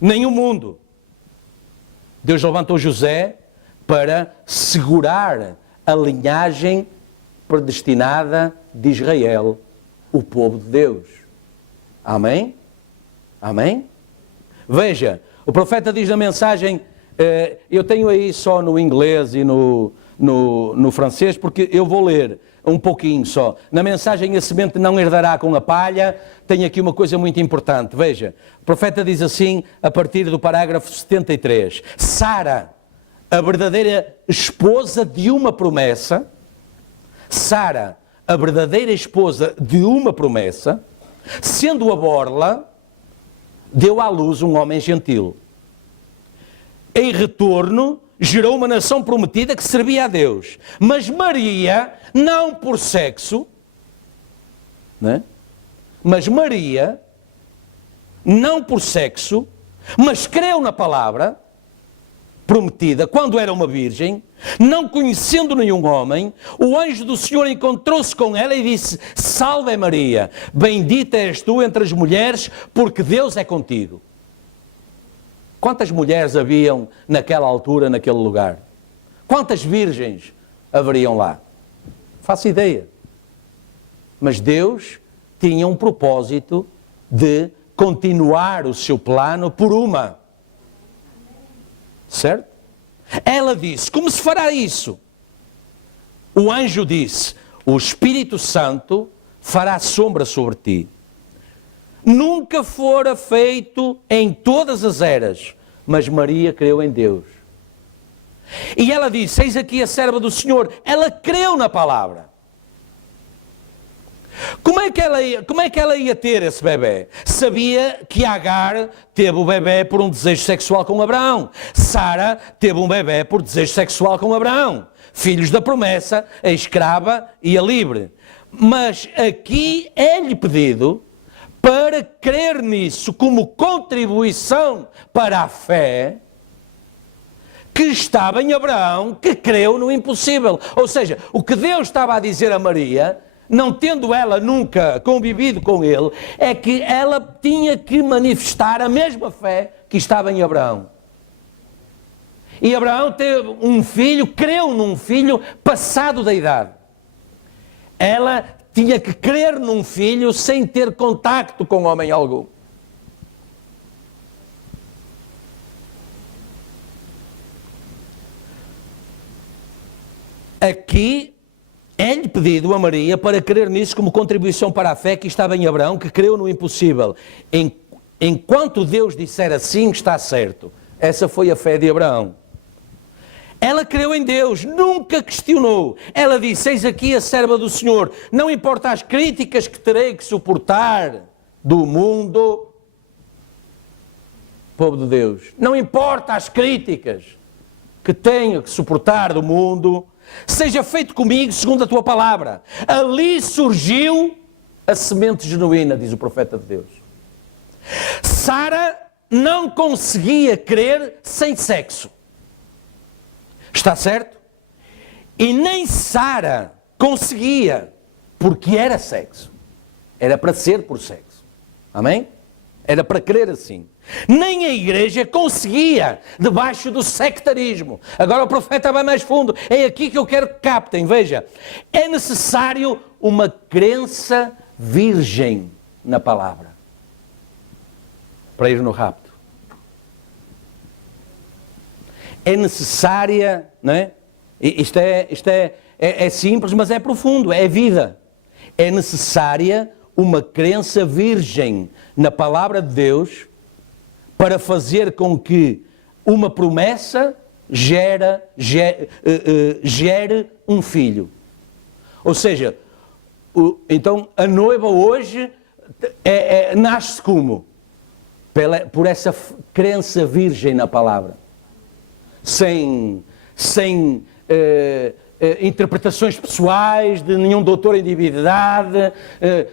nem o mundo. Deus levantou José para segurar a linhagem predestinada de Israel, o povo de Deus. Amém? Amém? Veja, o profeta diz na mensagem, eu tenho aí só no inglês e no francês, porque eu vou ler um pouquinho só. Na mensagem, a semente não herdará com a palha, tem aqui uma coisa muito importante. Veja, o profeta diz assim, a partir do parágrafo 73, Sara, a verdadeira esposa de uma promessa, Sara, a verdadeira esposa de uma promessa, sendo a borla, deu à luz um homem gentil. Em retorno, gerou uma nação prometida que servia a Deus. Mas Maria, não por sexo, né? Mas Maria, não por sexo, mas creu na palavra prometida, quando era uma virgem, não conhecendo nenhum homem, o anjo do Senhor encontrou-se com ela e disse, Salve Maria, bendita és tu entre as mulheres, porque Deus é contigo. Quantas mulheres haviam naquela altura, naquele lugar? Quantas virgens haveriam lá? Faço ideia. Mas Deus tinha um propósito de continuar o seu plano por uma. Certo? Ela disse, como se fará isso? O anjo disse, o Espírito Santo fará sombra sobre ti. Nunca fora feito em todas as eras, mas Maria creu em Deus. E ela disse, eis aqui a serva do Senhor. Ela creu na palavra. Como é que ela ia ter esse bebê? Sabia que Agar teve o bebê por um desejo sexual com Abraão. Sara teve um bebê por desejo sexual com Abraão. Filhos da promessa, a escrava e a livre. Mas aqui é-lhe pedido para crer nisso como contribuição para a fé que estava em Abraão, que creu no impossível. Ou seja, o que Deus estava a dizer a Maria, não tendo ela nunca convivido com ele, é que ela tinha que manifestar a mesma fé que estava em Abraão. E Abraão teve um filho, creu num filho passado da idade. Ela tinha que crer num filho sem ter contacto com homem algum. Aqui é-lhe pedido a Maria para crer nisso como contribuição para a fé que estava em Abraão, que creu no impossível. Enquanto Deus disser assim, está certo. Essa foi a fé de Abraão. Ela creu em Deus, nunca questionou. Ela disse, eis aqui a serva do Senhor. Não importa as críticas que terei que suportar do mundo, povo de Deus. Não importa as críticas que tenho que suportar do mundo, seja feito comigo segundo a tua palavra. Ali surgiu a semente genuína, diz o profeta de Deus. Sara não conseguia crer sem sexo. Está certo? E nem Sara conseguia, porque era sexo. Era para ser por sexo. Amém? Era para crer assim. Nem a igreja conseguia, debaixo do sectarismo. Agora o profeta vai mais fundo. É aqui que eu quero que captem. Veja, é necessário uma crença virgem na palavra para ir no rapto. é necessária, não é? Isto é simples, mas é profundo, é vida. É necessária uma crença virgem na palavra de Deus para fazer com que uma promessa gere um filho. Ou seja, então a noiva hoje nasce como? Por essa crença virgem na palavra. Sem interpretações pessoais de nenhum doutor em divindade,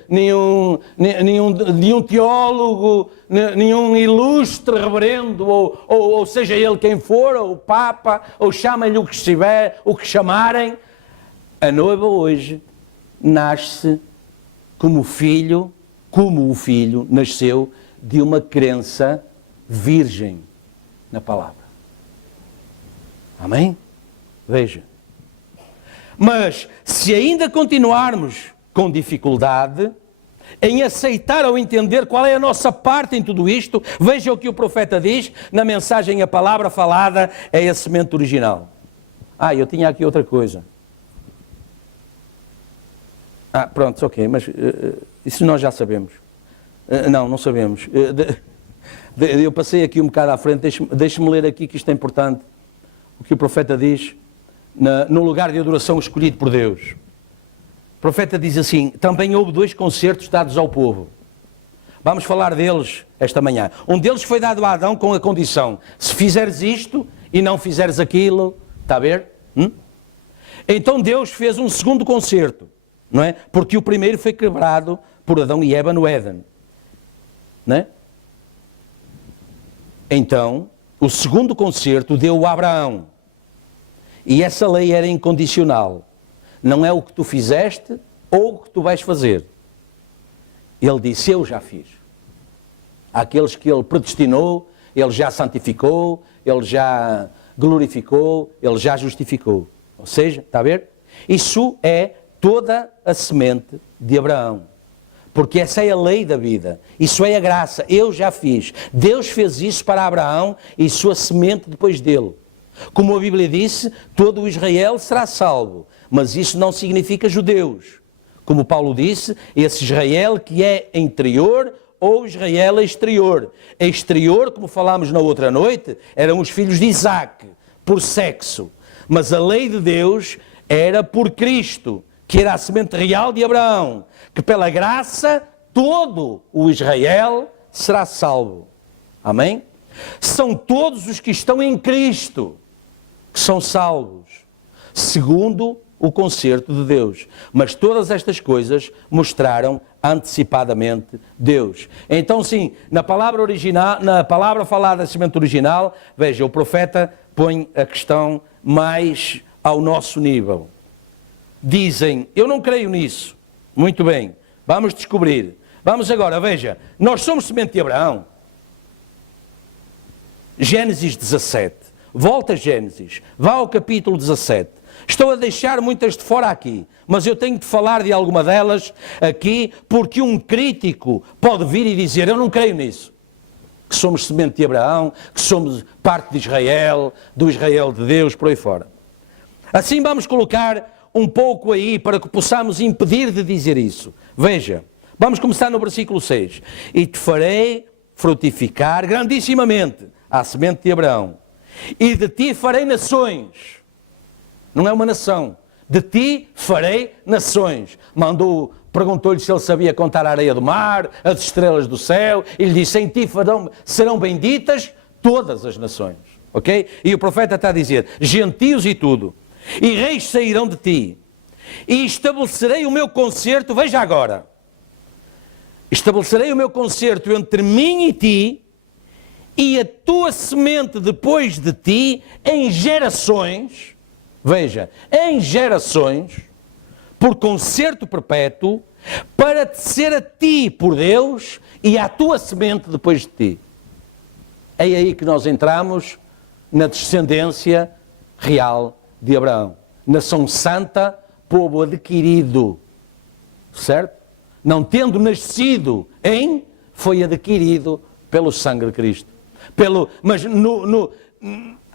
nenhum teólogo, nenhum ilustre reverendo, ou seja ele quem for, ou o Papa, ou chamem-lhe o que estiver, o que chamarem. A noiva hoje nasce como o filho nasceu de uma crença virgem na palavra. Amém? Veja. Mas, se ainda continuarmos com dificuldade em aceitar ou entender qual é a nossa parte em tudo isto, veja o que o profeta diz na mensagem A Palavra Falada é a semente original. Eu tinha aqui outra coisa. Pronto, ok, mas isso nós já sabemos. Não sabemos. Eu passei aqui um bocado à frente, deixe-me ler aqui que isto é importante. O que o profeta diz no lugar de adoração escolhido por Deus. O profeta diz assim: também houve 2 concertos dados ao povo. Vamos falar deles esta manhã. Um deles foi dado a Adão com a condição: se fizeres isto e não fizeres aquilo, está a ver? Então Deus fez um segundo concerto, não é? Porque o primeiro foi quebrado por Adão e Eva no Éden, não é? Então, o segundo concerto deu a Abraão. E essa lei era incondicional. Não é o que tu fizeste ou o que tu vais fazer. Ele disse: eu já fiz. Aqueles que ele predestinou, ele já santificou, ele já glorificou, ele já justificou. Ou seja, está a ver? Isso é toda a semente de Abraão. Porque essa é a lei da vida. Isso é a graça. Eu já fiz. Deus fez isso para Abraão e sua semente depois dele. Como a Bíblia disse, todo o Israel será salvo. Mas isso não significa judeus. Como Paulo disse, esse Israel que é interior ou Israel exterior. Exterior, como falámos na outra noite, eram os filhos de Isaac, por sexo. Mas a lei de Deus era por Cristo, que era a semente real de Abraão, que pela graça todo o Israel será salvo. Amém? São todos os que estão em Cristo que são salvos, segundo o concerto de Deus. Mas todas estas coisas mostraram antecipadamente Deus. Então sim, na palavra original, na palavra falada da semente original, veja, o profeta põe a questão mais ao nosso nível. Dizem: eu não creio nisso. Muito bem, vamos descobrir. Vamos agora, veja, nós somos semente de Abraão. Gênesis 17. Volta a Gênesis. Vá ao capítulo 17. Estou a deixar muitas de fora aqui, mas eu tenho de falar de alguma delas aqui, porque um crítico pode vir e dizer: eu não creio nisso. Que somos semente de Abraão, que somos parte de Israel, do Israel de Deus, por aí fora. Assim vamos colocar um pouco aí para que possamos impedir de dizer isso. Veja, vamos começar no versículo 6. E te farei frutificar grandissimamente à semente de Abraão, e de ti farei nações. Não é uma nação. De ti farei nações. Perguntou-lhe se ele sabia contar a areia do mar, as estrelas do céu, e lhe disse: em ti serão benditas todas as nações. Ok? E o profeta está a dizer: gentios e tudo, e reis sairão de ti, e estabelecerei o meu concerto. Veja agora, estabelecerei o meu concerto entre mim e ti, e a tua semente depois de ti, em gerações, veja, em gerações, por concerto perpétuo, para te ser a ti por Deus e à tua semente depois de ti. É aí que nós entramos na descendência real de Abraão. Nação santa, povo adquirido, certo? Não tendo nascido foi adquirido pelo sangue de Cristo. Mas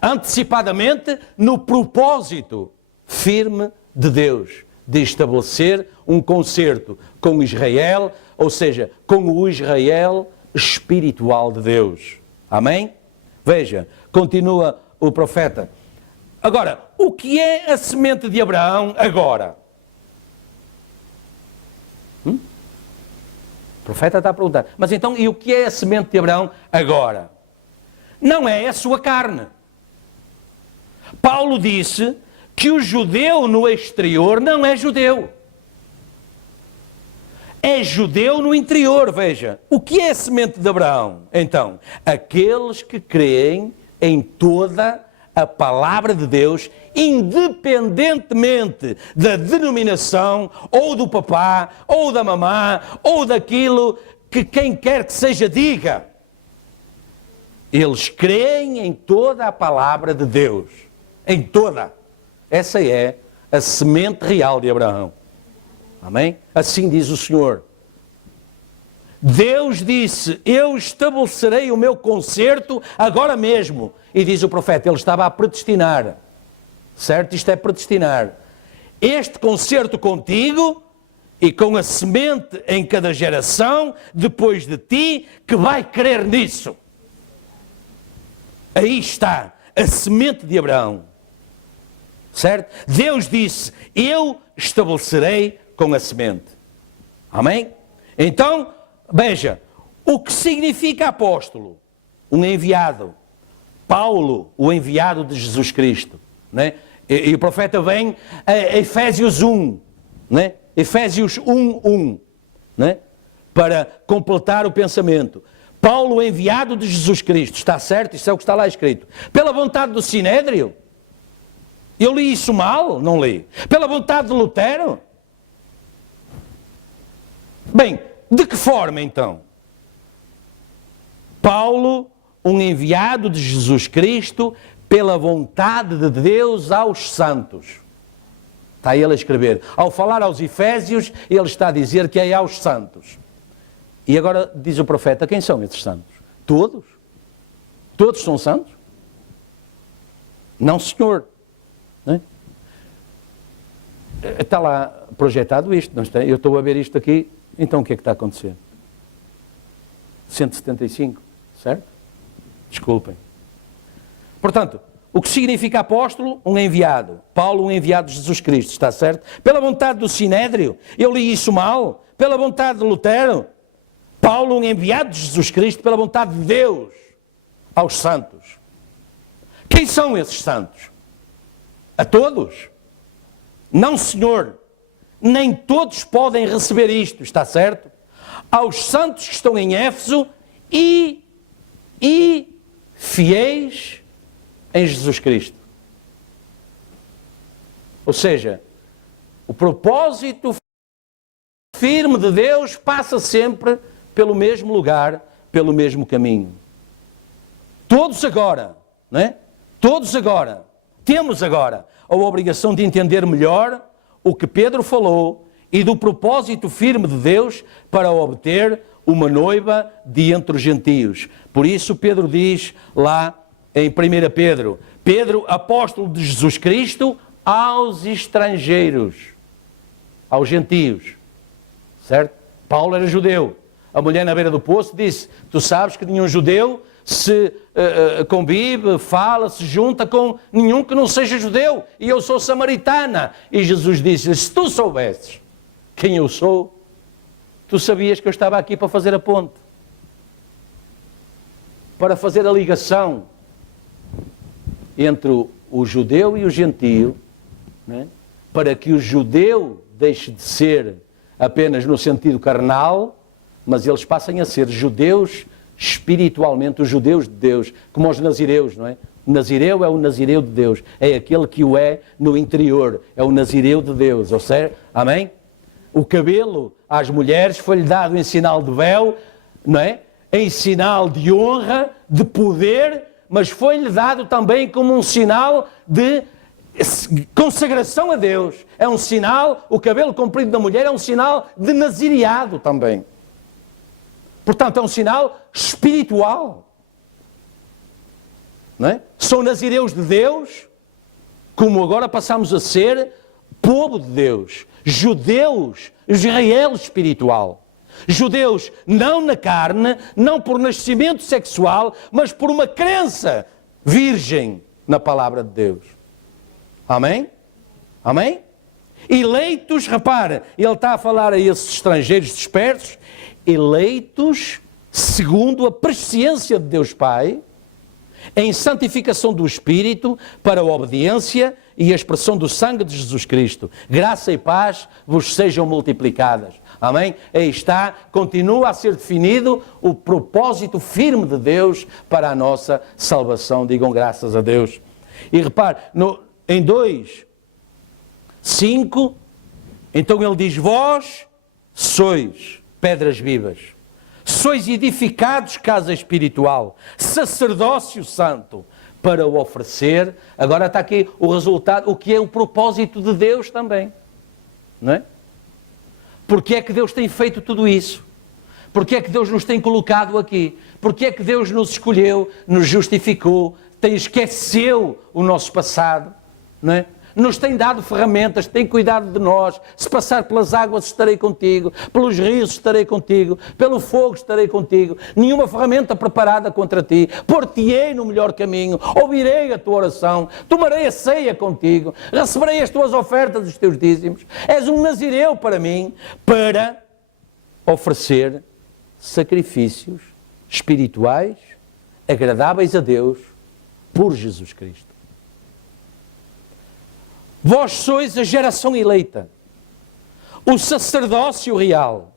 antecipadamente no propósito firme de Deus, de estabelecer um concerto com Israel, ou seja, com o Israel espiritual de Deus. Amém? Veja, continua o profeta. Agora, o que é a semente de Abraão agora? O profeta está a perguntar, mas então, e o que é a semente de Abraão agora? Não é a sua carne. Paulo disse que o judeu no exterior não é judeu. É judeu no interior, veja. O que é a semente de Abraão? Então, aqueles que creem em toda a palavra de Deus, independentemente da denominação, ou do papá, ou da mamã, ou daquilo que quem quer que seja diga. Eles creem em toda a palavra de Deus. Em toda. Essa é a semente real de Abraão. Amém? Assim diz o Senhor. Deus disse, eu estabelecerei o meu concerto agora mesmo. E diz o profeta, ele estava a predestinar. Certo? Isto é predestinar. Este concerto contigo e com a semente em cada geração, depois de ti, que vai crer nisso. Aí está a semente de Abraão. Certo? Deus disse, eu estabelecerei com a semente. Amém? Então, veja, o que significa apóstolo? Um enviado. Paulo, o enviado de Jesus Cristo. Né? E o profeta vem a Efésios 1. Né? Efésios 1:1. Né? Para completar o pensamento. Paulo, o enviado de Jesus Cristo. Está certo? Isso é o que está lá escrito. Pela vontade do Sinédrio? Eu li isso mal? Não li. Pela vontade de Lutero? Bem, de que forma então? Paulo, um enviado de Jesus Cristo, pela vontade de Deus aos santos. Está ele a escrever. Ao falar aos Efésios, ele está a dizer que é aos santos. E agora diz o profeta, quem são esses santos? Todos? Todos são santos? Não, senhor. Não é? Está lá projetado isto, não está? Eu estou a ver isto aqui, então o que é que está a acontecer? 175, certo? Desculpem. Portanto, o que significa apóstolo? Um enviado. Paulo, um enviado de Jesus Cristo, está certo? Pela vontade do Sinédrio, eu li isso mal. Pela vontade de Lutero, Paulo, um enviado de Jesus Cristo, pela vontade de Deus, aos santos. Quem são esses santos? A todos? Não, senhor. Nem todos podem receber isto, está certo? Aos santos que estão em Éfeso e fiéis em Jesus Cristo. Ou seja, o propósito firme de Deus passa sempre pelo mesmo lugar, pelo mesmo caminho. Todos agora, não é? Todos agora, temos agora a obrigação de entender melhor o que Pedro falou e do propósito firme de Deus para obter uma noiva de entre os gentios. Por isso Pedro diz lá em 1 Pedro, Pedro, apóstolo de Jesus Cristo, aos estrangeiros, aos gentios, certo? Paulo era judeu. A mulher na beira do poço disse, tu sabes que nenhum judeu se convive, fala, se junta com nenhum que não seja judeu, e eu sou samaritana. E Jesus disse, se tu soubesses quem eu sou, tu sabias que eu estava aqui para fazer a ponte, para fazer a ligação entre o judeu e o gentio, né? Para que o judeu deixe de ser apenas no sentido carnal, mas eles passem a ser judeus espiritualmente, os judeus de Deus, como os nazireus, não é? O nazireu é o nazireu de Deus, é aquele que o é no interior, é o nazireu de Deus, ou seja, amém? O cabelo às mulheres foi-lhe dado em sinal de véu, não é? Em sinal de honra, de poder, mas foi-lhe dado também como um sinal de consagração a Deus. É um sinal, o cabelo comprido da mulher é um sinal de nazireado também. Portanto, é um sinal espiritual. não é? São nazireus de Deus, como agora passamos a ser povo de Deus, judeus, Israel espiritual. Judeus não na carne, não por nascimento sexual, mas por uma crença virgem na palavra de Deus. Amém? Amém? Eleitos, repara, ele está a falar a esses estrangeiros dispersos, eleitos segundo a presciência de Deus Pai, em santificação do Espírito, para a obediência e a expressão do sangue de Jesus Cristo. Graça e paz vos sejam multiplicadas. Amém? Aí está, continua a ser definido o propósito firme de Deus para a nossa salvação. Digam graças a Deus. E repare, em 2:5, então ele diz, vós sois pedras vivas. Sois edificados casa espiritual, sacerdócio santo, para o oferecer. Agora está aqui o resultado, o que é o propósito de Deus também. Não é? Porque é que Deus tem feito tudo isso? Porque é que Deus nos tem colocado aqui? Porque é que Deus nos escolheu, nos justificou, esqueceu o nosso passado, não é? Nos tem dado ferramentas, tem cuidado de nós. Se passar pelas águas estarei contigo, pelos rios estarei contigo, pelo fogo estarei contigo. Nenhuma ferramenta preparada contra ti. Pôr-te-ei no melhor caminho, ouvirei a tua oração, tomarei a ceia contigo, receberei as tuas ofertas, os teus dízimos. És um nazireu para mim, para oferecer sacrifícios espirituais, agradáveis a Deus, por Jesus Cristo. Vós sois a geração eleita, o sacerdócio real,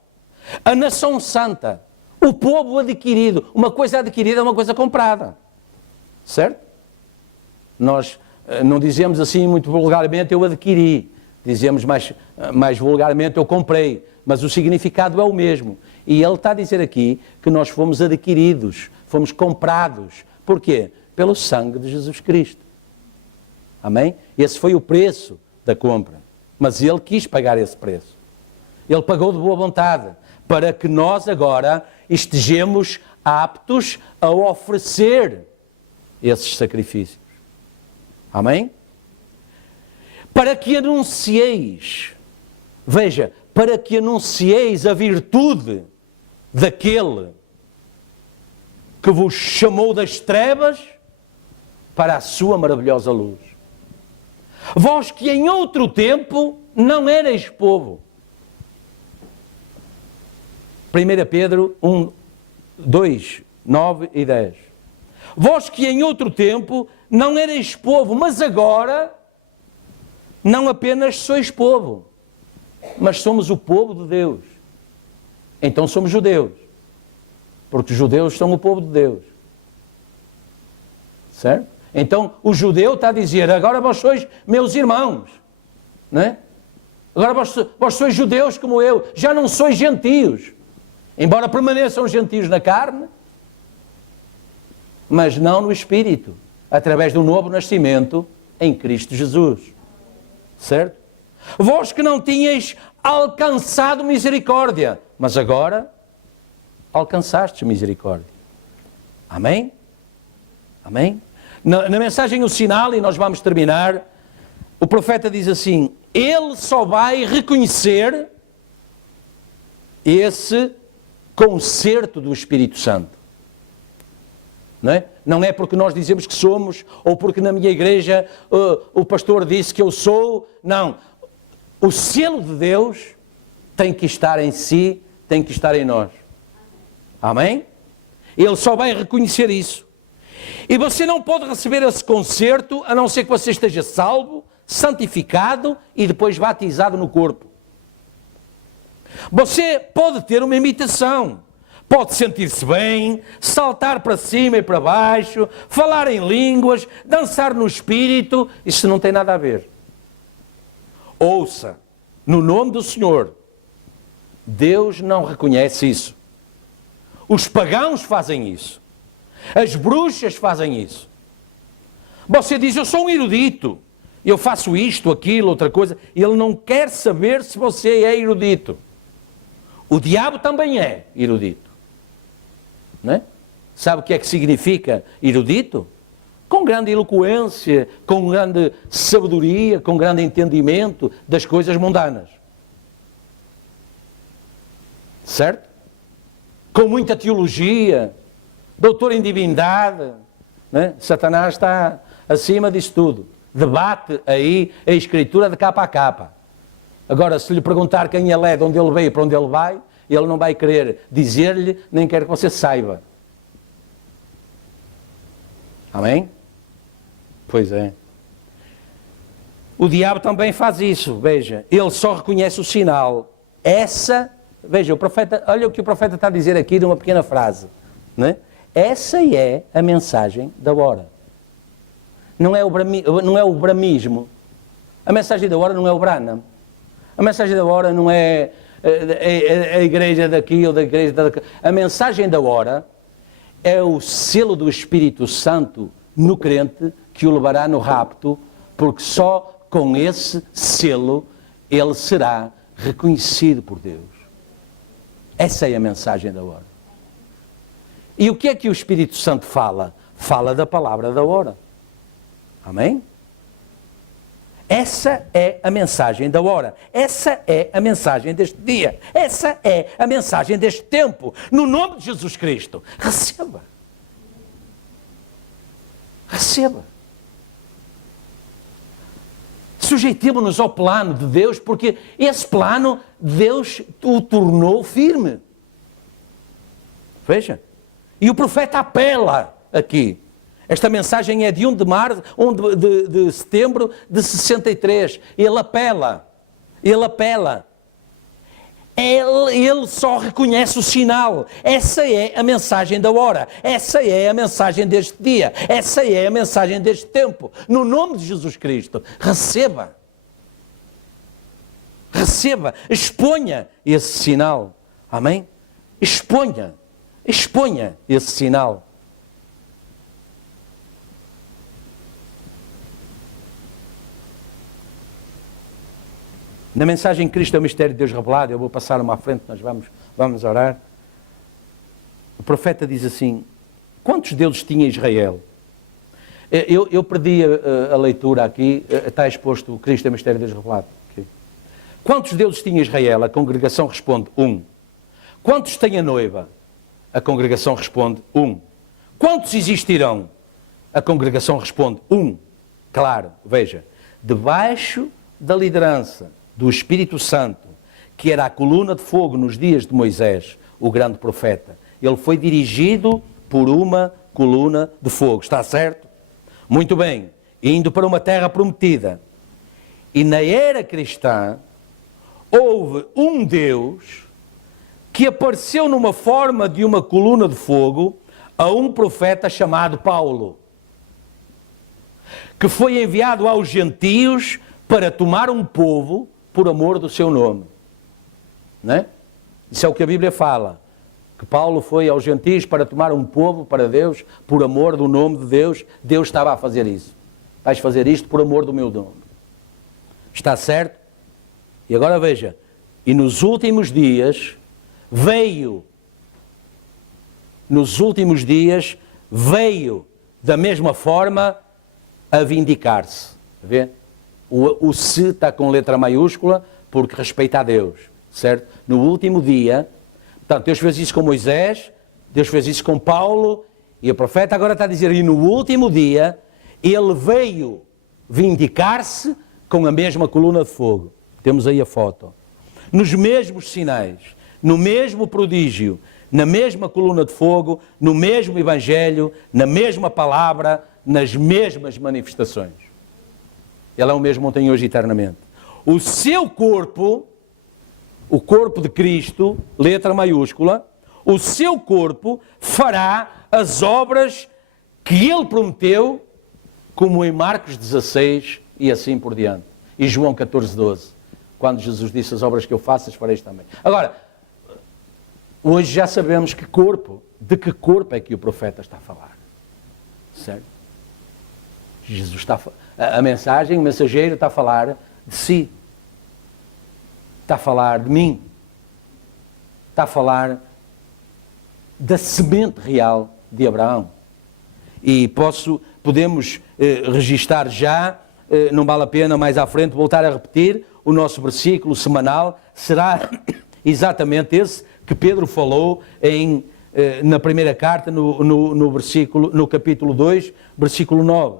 a nação santa, o povo adquirido. Uma coisa adquirida é uma coisa comprada. Certo? Nós não dizemos assim muito vulgarmente, eu adquiri. Dizemos mais vulgarmente, eu comprei. Mas o significado é o mesmo. E ele está a dizer aqui que nós fomos adquiridos, fomos comprados. Porquê? Pelo sangue de Jesus Cristo. Amém? Esse foi o preço da compra. Mas ele quis pagar esse preço. Ele pagou de boa vontade, para que nós agora estejamos aptos a oferecer esses sacrifícios. Amém? Para que anuncieis, veja, para que anuncieis a virtude daquele que vos chamou das trevas para a sua maravilhosa luz. Vós que em outro tempo não erais povo. 1 Pedro 1, 2, 9 e 10. Vós que em outro tempo não erais povo, mas agora não apenas sois povo, mas somos o povo de Deus. Então somos judeus, porque os judeus são o povo de Deus. Certo? Então, o judeu está a dizer, agora vós sois meus irmãos, não é? Agora vós sois judeus como eu, já não sois gentios. Embora permaneçam gentios na carne, mas não no espírito, através do novo nascimento em Cristo Jesus. Certo? Vós que não tinhais alcançado misericórdia, mas agora alcançastes misericórdia. Amém? Amém? Na mensagem o sinal, e nós vamos terminar, o profeta diz assim, ele só vai reconhecer esse concerto do Espírito Santo. Não é? Não é porque nós dizemos que somos, ou porque na minha igreja o pastor disse que eu sou, não. O selo de Deus tem que estar em si, tem que estar em nós. Amém? Ele só vai reconhecer isso. E você não pode receber esse concerto a não ser que você esteja salvo, santificado e depois batizado no corpo. Você pode ter uma imitação, pode sentir-se bem, saltar para cima e para baixo, falar em línguas, dançar no espírito, isso não tem nada a ver. Ouça, no nome do Senhor, Deus não reconhece isso. Os pagãos fazem isso. As bruxas fazem isso. Você diz, eu sou um erudito, eu faço isto, aquilo, outra coisa. Ele não quer saber se você é erudito. O diabo também é erudito. Não é? Sabe o que é que significa erudito? com grande eloquência, com grande sabedoria, com grande entendimento das coisas mundanas. Certo? Com muita teologia, doutor em divindade, né? Satanás está acima disso tudo. Debate aí a Escritura de capa a capa. Agora, se lhe perguntar quem ele é, de onde ele veio e para onde ele vai, ele não vai querer dizer-lhe, nem quer que você saiba. Amém? Pois é. O diabo também faz isso, veja. Ele só reconhece o sinal. Veja, o profeta, olha o que o profeta está a dizer aqui numa pequena frase. Né? Essa é a mensagem da hora. Não é o bramismo. A mensagem da hora não é o Branham. A mensagem da hora não é a igreja daqui ou da igreja daqui. A mensagem da hora é o selo do Espírito Santo no crente que o levará no rapto, porque só com esse selo ele será reconhecido por Deus. Essa é a mensagem da hora. E o que é que o Espírito Santo fala? Fala da palavra da hora. Amém? Essa é a mensagem da hora. Essa é a mensagem deste dia. Essa é a mensagem deste tempo. No nome de Jesus Cristo. Receba. Receba. Sujeitemo-nos ao plano de Deus, porque esse plano Deus o tornou firme. Veja. E o profeta apela aqui. Esta mensagem é de 1 de setembro de 63. Ele apela. Ele só reconhece o sinal. Essa é a mensagem da hora. Essa é a mensagem deste dia. Essa é a mensagem deste tempo. No nome de Jesus Cristo, receba. Receba. Exponha esse sinal. Amém? Exponha esse sinal. Na mensagem Cristo é o mistério de Deus revelado, eu vou passar uma à frente, nós vamos orar. O profeta diz assim, quantos deuses tinha Israel? Eu perdi a leitura aqui, está exposto o Cristo é o mistério de Deus revelado. Aqui. Quantos deuses tinha Israel? A congregação responde, 1. Quantos tem a noiva? A congregação responde, 1. Quantos existirão? A congregação responde, 1. Claro, veja, debaixo da liderança do Espírito Santo, que era a coluna de fogo nos dias de Moisés, o grande profeta. Ele foi dirigido por uma coluna de fogo, está certo? Muito bem, indo para uma terra prometida. E na era cristã, houve um Deus que apareceu numa forma de uma coluna de fogo a um profeta chamado Paulo, que foi enviado aos gentios para tomar um povo por amor do seu nome. Não é? Isso é o que a Bíblia fala. Que Paulo foi aos gentios para tomar um povo para Deus, por amor do nome de Deus. Deus estava a fazer isso. Vais fazer isto por amor do meu nome. Está certo? E agora veja. E nos últimos dias veio da mesma forma a vindicar-se. Vê? O se está com letra maiúscula porque respeita a Deus, certo? No último dia, portanto, Deus fez isso com Moisés, Deus fez isso com Paulo, e o profeta agora está a dizer, e no último dia, ele veio vindicar-se com a mesma coluna de fogo. Temos aí a foto. Nos mesmos sinais, no mesmo prodígio, na mesma coluna de fogo, no mesmo evangelho, na mesma palavra, nas mesmas manifestações. Ele é o mesmo ontem, hoje e eternamente. O seu corpo, o corpo de Cristo, letra maiúscula, o seu corpo fará as obras que ele prometeu, como em Marcos 16 e assim por diante. E João 14, 12. Quando Jesus disse, as obras que eu faço, as fareis também. Agora, hoje já sabemos de que corpo é que o profeta está a falar. Certo? Jesus está a mensagem, o mensageiro está a falar de si. Está a falar de mim. Está a falar da semente real de Abraão. E posso podemos registar já, não vale a pena mais à frente voltar a repetir, o nosso versículo semanal será exatamente esse que Pedro falou na primeira carta, no capítulo 2, versículo 9,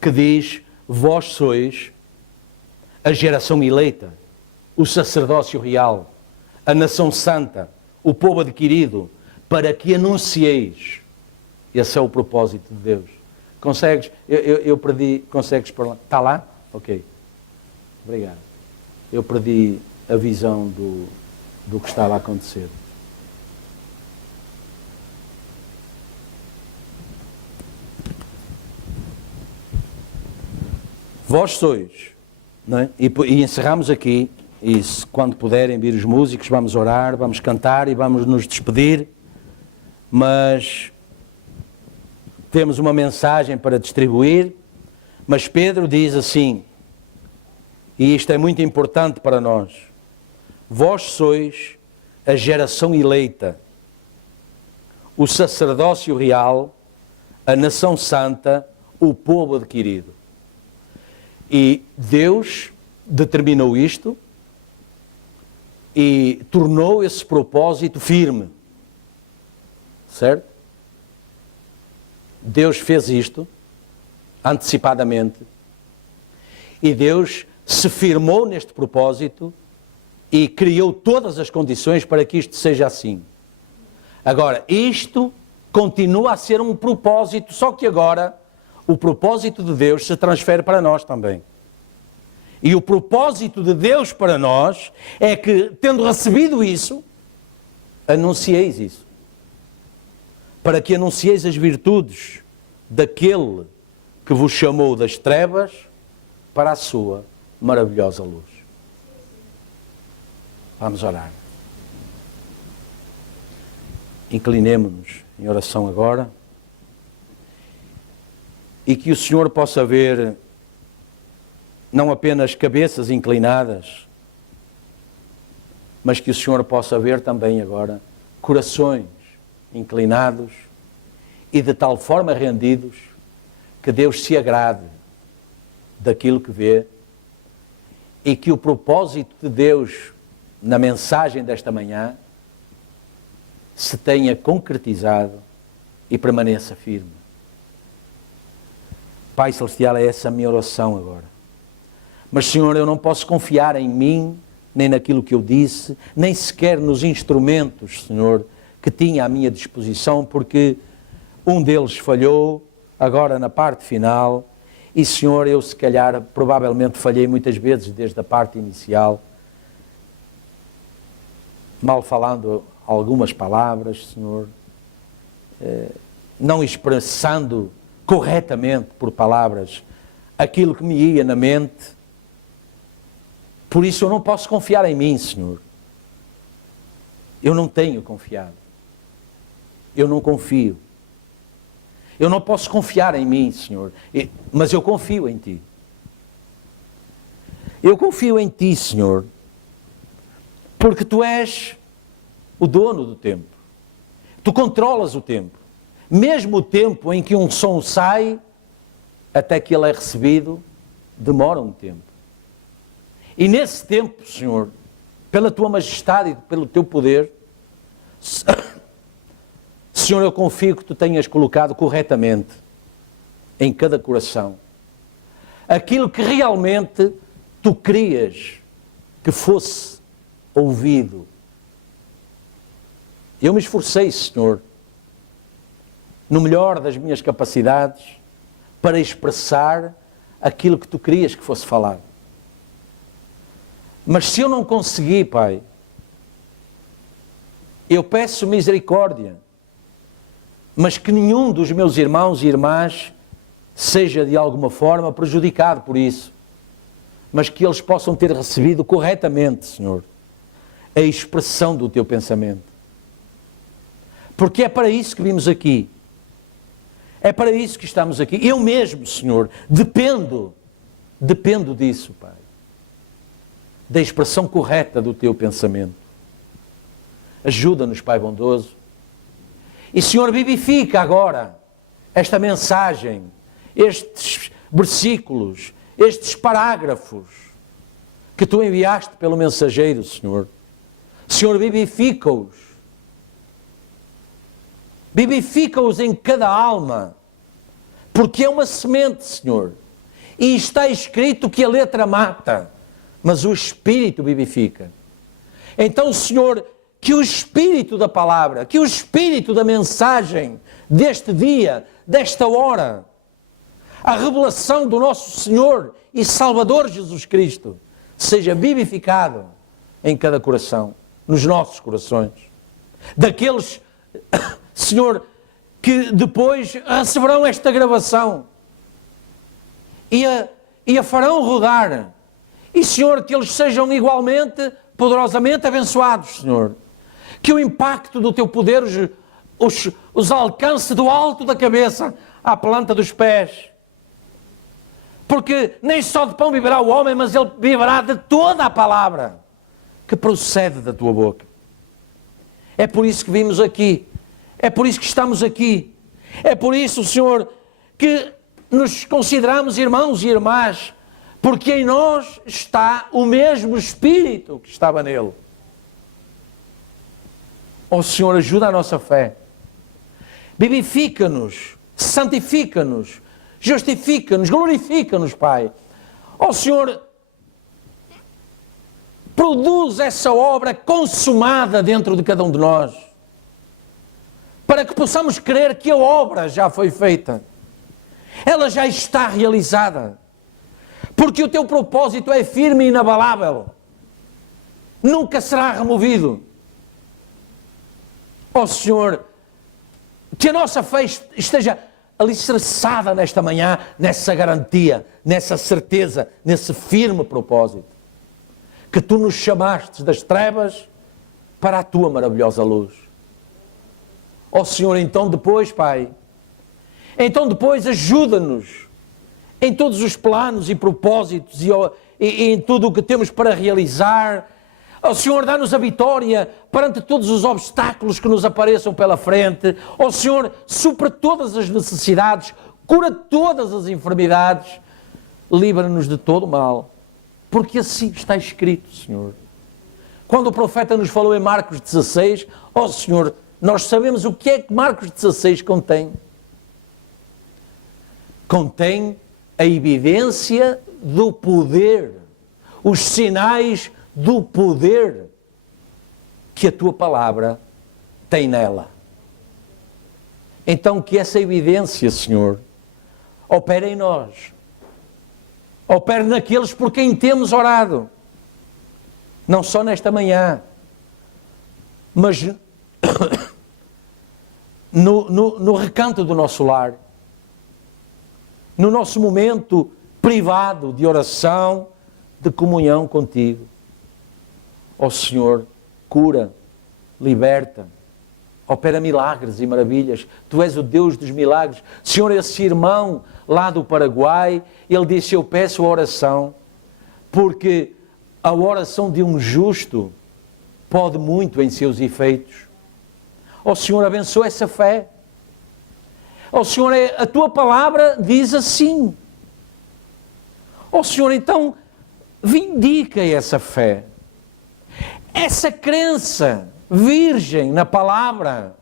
que diz: vós sois a geração eleita, o sacerdócio real, a nação santa, o povo adquirido, para que anuncieis. Esse é o propósito de Deus. Consegues? Eu perdi. Consegues para lá? Está lá? Ok. Obrigado. Eu perdi a visão do que estava a acontecer. Vós sois, não é? E encerramos aqui, e quando puderem vir os músicos, vamos orar, vamos cantar e vamos nos despedir, mas temos uma mensagem para distribuir, mas Pedro diz assim, e isto é muito importante para nós: vós sois a geração eleita, o sacerdócio real, a nação santa, o povo adquirido. E Deus determinou isto e tornou esse propósito firme. Certo? Deus fez isto antecipadamente e Deus se firmou neste propósito e criou todas as condições para que isto seja assim. Agora, isto continua a ser um propósito, só que agora o propósito de Deus se transfere para nós também. E o propósito de Deus para nós é que, tendo recebido isso, anuncieis isso. Para que anuncieis as virtudes daquele que vos chamou das trevas para a sua maravilhosa luz. Vamos orar. Inclinemo-nos em oração agora. E que o Senhor possa ver não apenas cabeças inclinadas, mas que o Senhor possa ver também agora corações inclinados e de tal forma rendidos que Deus se agrade daquilo que vê e que o propósito de Deus na mensagem desta manhã se tenha concretizado e permaneça firme. Pai Celestial, é essa a minha oração agora. Mas, Senhor, eu não posso confiar em mim, nem naquilo que eu disse, nem sequer nos instrumentos, Senhor, que tinha à minha disposição, porque um deles falhou, agora na parte final, e, Senhor, eu se calhar, provavelmente falhei muitas vezes desde a parte inicial, mal falando algumas palavras, Senhor, não expressando corretamente por palavras aquilo que me ia na mente. Por isso eu não posso confiar em mim, Senhor. Eu não tenho confiado. Eu não confio. Eu não posso confiar em mim, Senhor, mas eu confio em Ti. Eu confio em Ti, Senhor, porque Tu és o dono do tempo. Tu controlas o tempo. Mesmo o tempo em que um som sai, até que ele é recebido, demora um tempo. E nesse tempo, Senhor, pela Tua majestade e pelo Teu poder, Senhor, eu confio que Tu tenhas colocado corretamente em cada coração aquilo que realmente Tu querias que fosse ouvido. Eu me esforcei, Senhor, no melhor das minhas capacidades, para expressar aquilo que Tu querias que fosse falado. Mas se eu não conseguir, Pai, eu peço misericórdia, mas que nenhum dos meus irmãos e irmãs seja de alguma forma prejudicado por isso, mas que eles possam ter recebido corretamente, Senhor, a expressão do Teu pensamento. Porque é para isso que vimos aqui. É para isso que estamos aqui. Eu mesmo, Senhor, dependo disso, Pai. Da expressão correta do Teu pensamento. Ajuda-nos, Pai bondoso. E, Senhor, vivifica agora esta mensagem, estes versículos, estes parágrafos que tu enviaste pelo mensageiro, Senhor. Senhor, vivifica-os. Vivifica-os em cada alma, porque é uma semente, Senhor. E está escrito que a letra mata, mas o Espírito vivifica. Então, Senhor, que o Espírito da palavra, que o Espírito da mensagem deste dia, desta hora, a revelação do nosso Senhor e Salvador Jesus Cristo, seja vivificado em cada coração, nos nossos corações. Daqueles, Senhor, que depois receberão esta gravação e a farão rodar. E, Senhor, que eles sejam igualmente, poderosamente abençoados, Senhor. Que o impacto do Teu poder os alcance do alto da cabeça à planta dos pés. Porque nem só de pão viverá o homem, mas ele viverá de toda a palavra que procede da Tua boca. É por isso que vimos aqui. É por isso que estamos aqui. É por isso, Senhor, que nos consideramos irmãos e irmãs, porque em nós está o mesmo Espírito que estava nele. Ó Senhor, ajuda a nossa fé. Vivifica-nos, santifica-nos, justifica-nos, glorifica-nos, Pai. Ó Senhor, produz essa obra consumada dentro de cada um de nós, para que possamos crer que a obra já foi feita. Ela já está realizada. Porque o Teu propósito é firme e inabalável. Nunca será removido. Ó Senhor, que a nossa fé esteja alicerçada nesta manhã, nessa garantia, nessa certeza, nesse firme propósito. Que Tu nos chamaste das trevas para a Tua maravilhosa luz. Ó Senhor, então depois, Pai, então depois ajuda-nos em todos os planos e propósitos e em tudo o que temos para realizar. Ó Senhor, dá-nos a vitória perante todos os obstáculos que nos apareçam pela frente. Ó Senhor, supra todas as necessidades, cura todas as enfermidades, livra-nos de todo o mal, porque assim está escrito, Senhor. Quando o profeta nos falou em Marcos 16, ó Senhor, nós sabemos o que é que Marcos 16 contém. Contém a evidência do poder, os sinais do poder que a Tua palavra tem nela. Então que essa evidência, Senhor, opere em nós, opere naqueles por quem temos orado, não só nesta manhã, mas no recanto do nosso lar, no nosso momento privado de oração, de comunhão contigo. Ó Senhor, cura, liberta, opera milagres e maravilhas. Tu és o Deus dos milagres. Senhor, esse irmão lá do Paraguai, ele disse: eu peço a oração, porque a oração de um justo pode muito em seus efeitos. Ó Senhor, abençoa essa fé. Ó Senhor, a Tua palavra diz assim. Ó Senhor, então, vindica essa fé, essa crença virgem na palavra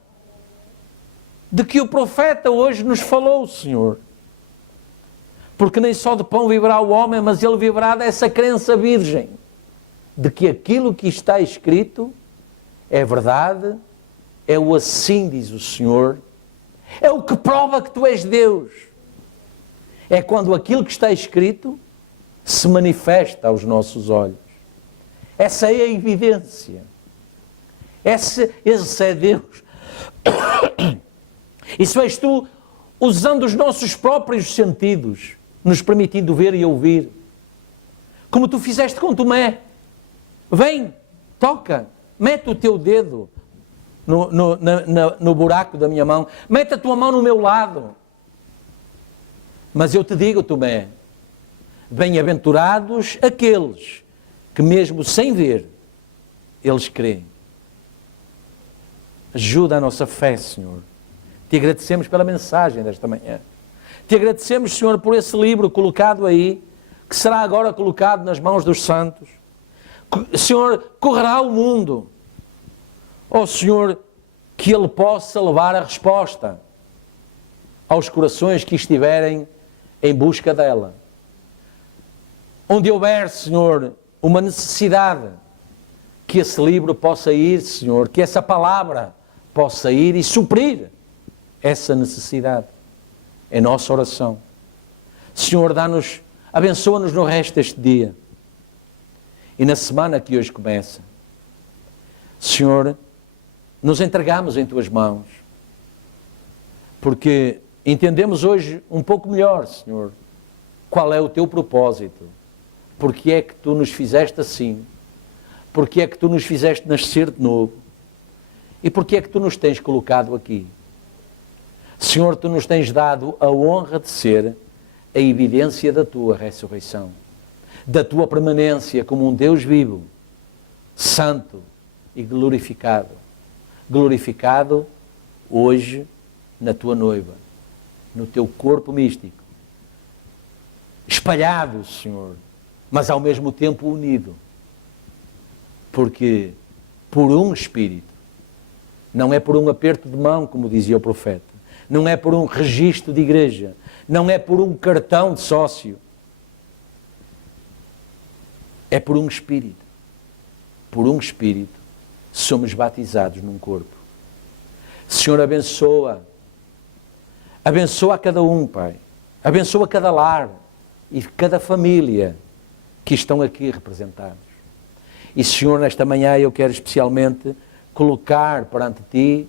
de que o profeta hoje nos falou, Senhor. Porque nem só de pão viverá o homem, mas ele viverá dessa crença virgem de que aquilo que está escrito é verdade, é o assim diz o Senhor, é o que prova que Tu és Deus. É quando aquilo que está escrito se manifesta aos nossos olhos. Essa é a evidência. Esse é Deus. Isso és Tu usando os nossos próprios sentidos, nos permitindo ver e ouvir. Como Tu fizeste com Tomé. Vem, toca, mete o teu dedo no buraco da minha mão, mete a tua mão no meu lado. Mas eu te digo, Tomé, bem-aventurados aqueles que mesmo sem ver, eles creem. Ajuda a nossa fé, Senhor. Te agradecemos pela mensagem desta manhã. Te agradecemos, Senhor, por esse livro colocado aí, que será agora colocado nas mãos dos santos. Senhor, correrá o mundo. Ó Senhor, que ele possa levar a resposta aos corações que estiverem em busca dela. Onde houver, Senhor, uma necessidade, que esse livro possa ir, Senhor, que essa palavra possa ir e suprir essa necessidade. É nossa oração. Senhor, abençoa-nos no resto deste dia e na semana que hoje começa. Senhor, nos entregamos em Tuas mãos, porque entendemos hoje um pouco melhor, Senhor, qual é o Teu propósito, porque é que Tu nos fizeste assim, porque é que Tu nos fizeste nascer de novo e porque é que Tu nos tens colocado aqui. Senhor, Tu nos tens dado a honra de ser a evidência da Tua ressurreição, da Tua permanência como um Deus vivo, santo e glorificado. Glorificado hoje na Tua noiva, no Teu corpo místico, espalhado, Senhor, mas ao mesmo tempo unido, porque por um Espírito, não é por um aperto de mão, como dizia o profeta, não é por um registro de igreja, não é por um cartão de sócio, é por um Espírito. Por um Espírito somos batizados num corpo. Senhor, abençoa a cada um, Pai, abençoa cada lar e cada família que estão aqui representados. E Senhor, nesta manhã eu quero especialmente colocar perante Ti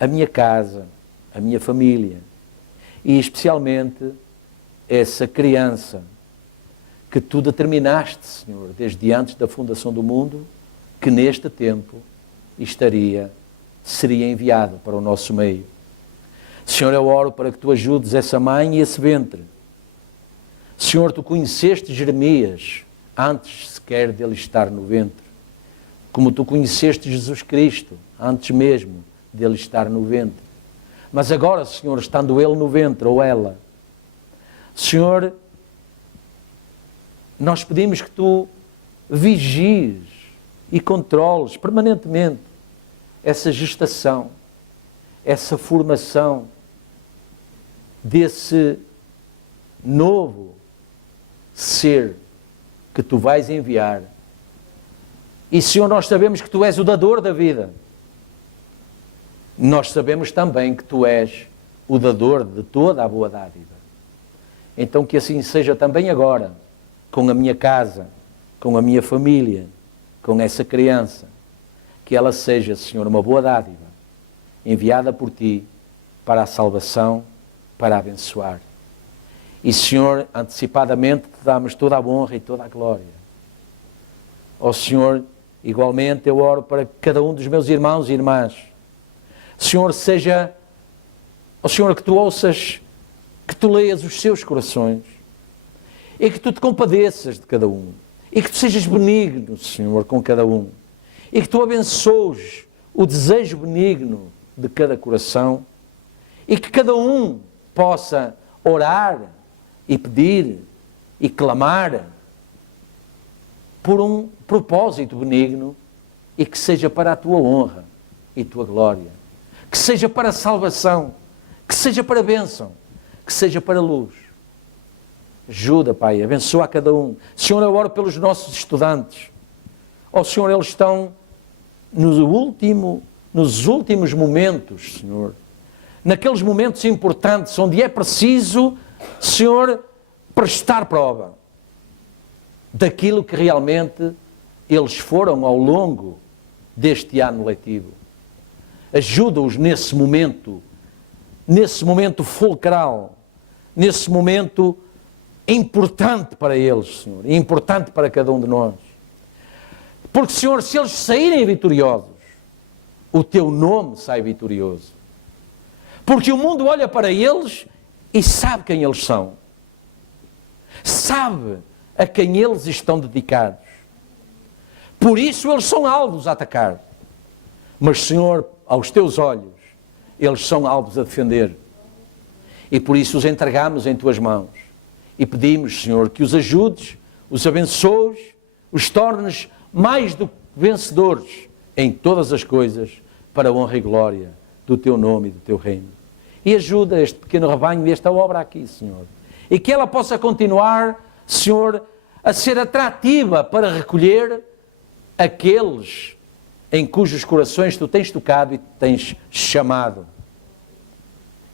a minha casa, a minha família e especialmente essa criança que Tu determinaste, Senhor, desde antes da fundação do mundo, que neste tempo seria enviada para o nosso meio. Senhor, eu oro para que Tu ajudes essa mãe e esse ventre. Senhor, Tu conheceste Jeremias antes sequer dele estar no ventre, como Tu conheceste Jesus Cristo antes mesmo dele estar no ventre. Mas agora, Senhor, estando ele no ventre ou ela, Senhor, nós pedimos que Tu vigies e controles permanentemente essa gestação, essa formação desse novo ser que Tu vais enviar. E, Senhor, nós sabemos que Tu és o dador da vida. Nós sabemos também que Tu és o dador de toda a boa dádiva. Então que assim seja também agora, com a minha casa, com a minha família, com essa criança, que ela seja, Senhor, uma boa dádiva, enviada por Ti para a salvação, para abençoar. E, Senhor, antecipadamente Te damos toda a honra e toda a glória. Ó Senhor, igualmente eu oro para cada um dos meus irmãos e irmãs. Senhor, ó Senhor, que Tu ouças, que Tu leias os seus corações e que Tu te compadeças de cada um e que Tu sejas benigno, Senhor, com cada um e que Tu abençoes o desejo benigno de cada coração e que cada um possa orar e pedir e clamar por um propósito benigno e que seja para a Tua honra e Tua glória, que seja para a salvação, que seja para a bênção, que seja para a luz. Ajuda, Pai, abençoa a cada um. Senhor, eu oro pelos nossos estudantes. Ó Senhor, eles estão nos últimos momentos, Senhor, naqueles momentos importantes onde é preciso, Senhor, prestar prova daquilo que realmente eles foram ao longo deste ano letivo. Ajuda-os nesse momento fulcral, nesse momento importante para eles, Senhor, e importante para cada um de nós. Porque, Senhor, se eles saírem vitoriosos, o Teu nome sai vitorioso. Porque o mundo olha para eles e sabe quem eles são. Sabe a quem eles estão dedicados. Por isso eles são alvos a atacar. Mas, Senhor, aos Teus olhos, eles são alvos a defender. E por isso os entregamos em tuas mãos. E pedimos, Senhor, que os ajudes, os abençoes, os tornes mais do que vencedores em todas as coisas, para a honra e glória do teu nome e do teu reino. E ajuda este pequeno rebanho e esta obra aqui, Senhor. E que ela possa continuar, Senhor, a ser atrativa para recolher aqueles em cujos corações tu tens tocado e tens chamado.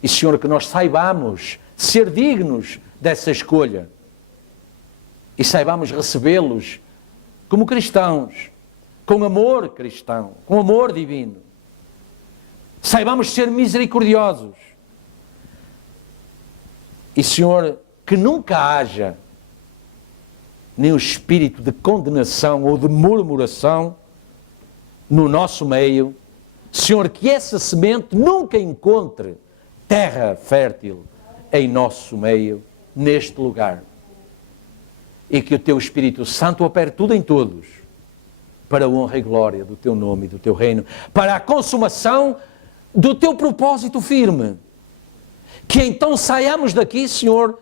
E, Senhor, que nós saibamos ser dignos dessa escolha e saibamos recebê-los como cristãos, com amor cristão, com amor divino. Saibamos ser misericordiosos. E, Senhor, que nunca haja nem o espírito de condenação ou de murmuração no nosso meio. Senhor, que essa semente nunca encontre terra fértil em nosso meio, neste lugar. E que o teu Espírito Santo opere tudo em todos, para a honra e glória do teu nome e do teu reino, para a consumação do teu propósito firme. Que então saiamos daqui, Senhor,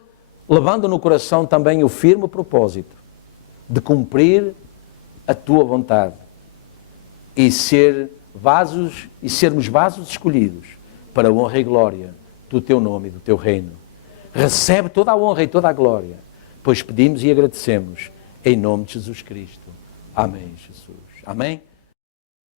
levando no coração também o firme propósito de cumprir a tua vontade e sermos vasos escolhidos para a honra e glória do teu nome e do teu reino. Recebe toda a honra e toda a glória, pois pedimos e agradecemos em nome de Jesus Cristo. Amém, Jesus. Amém.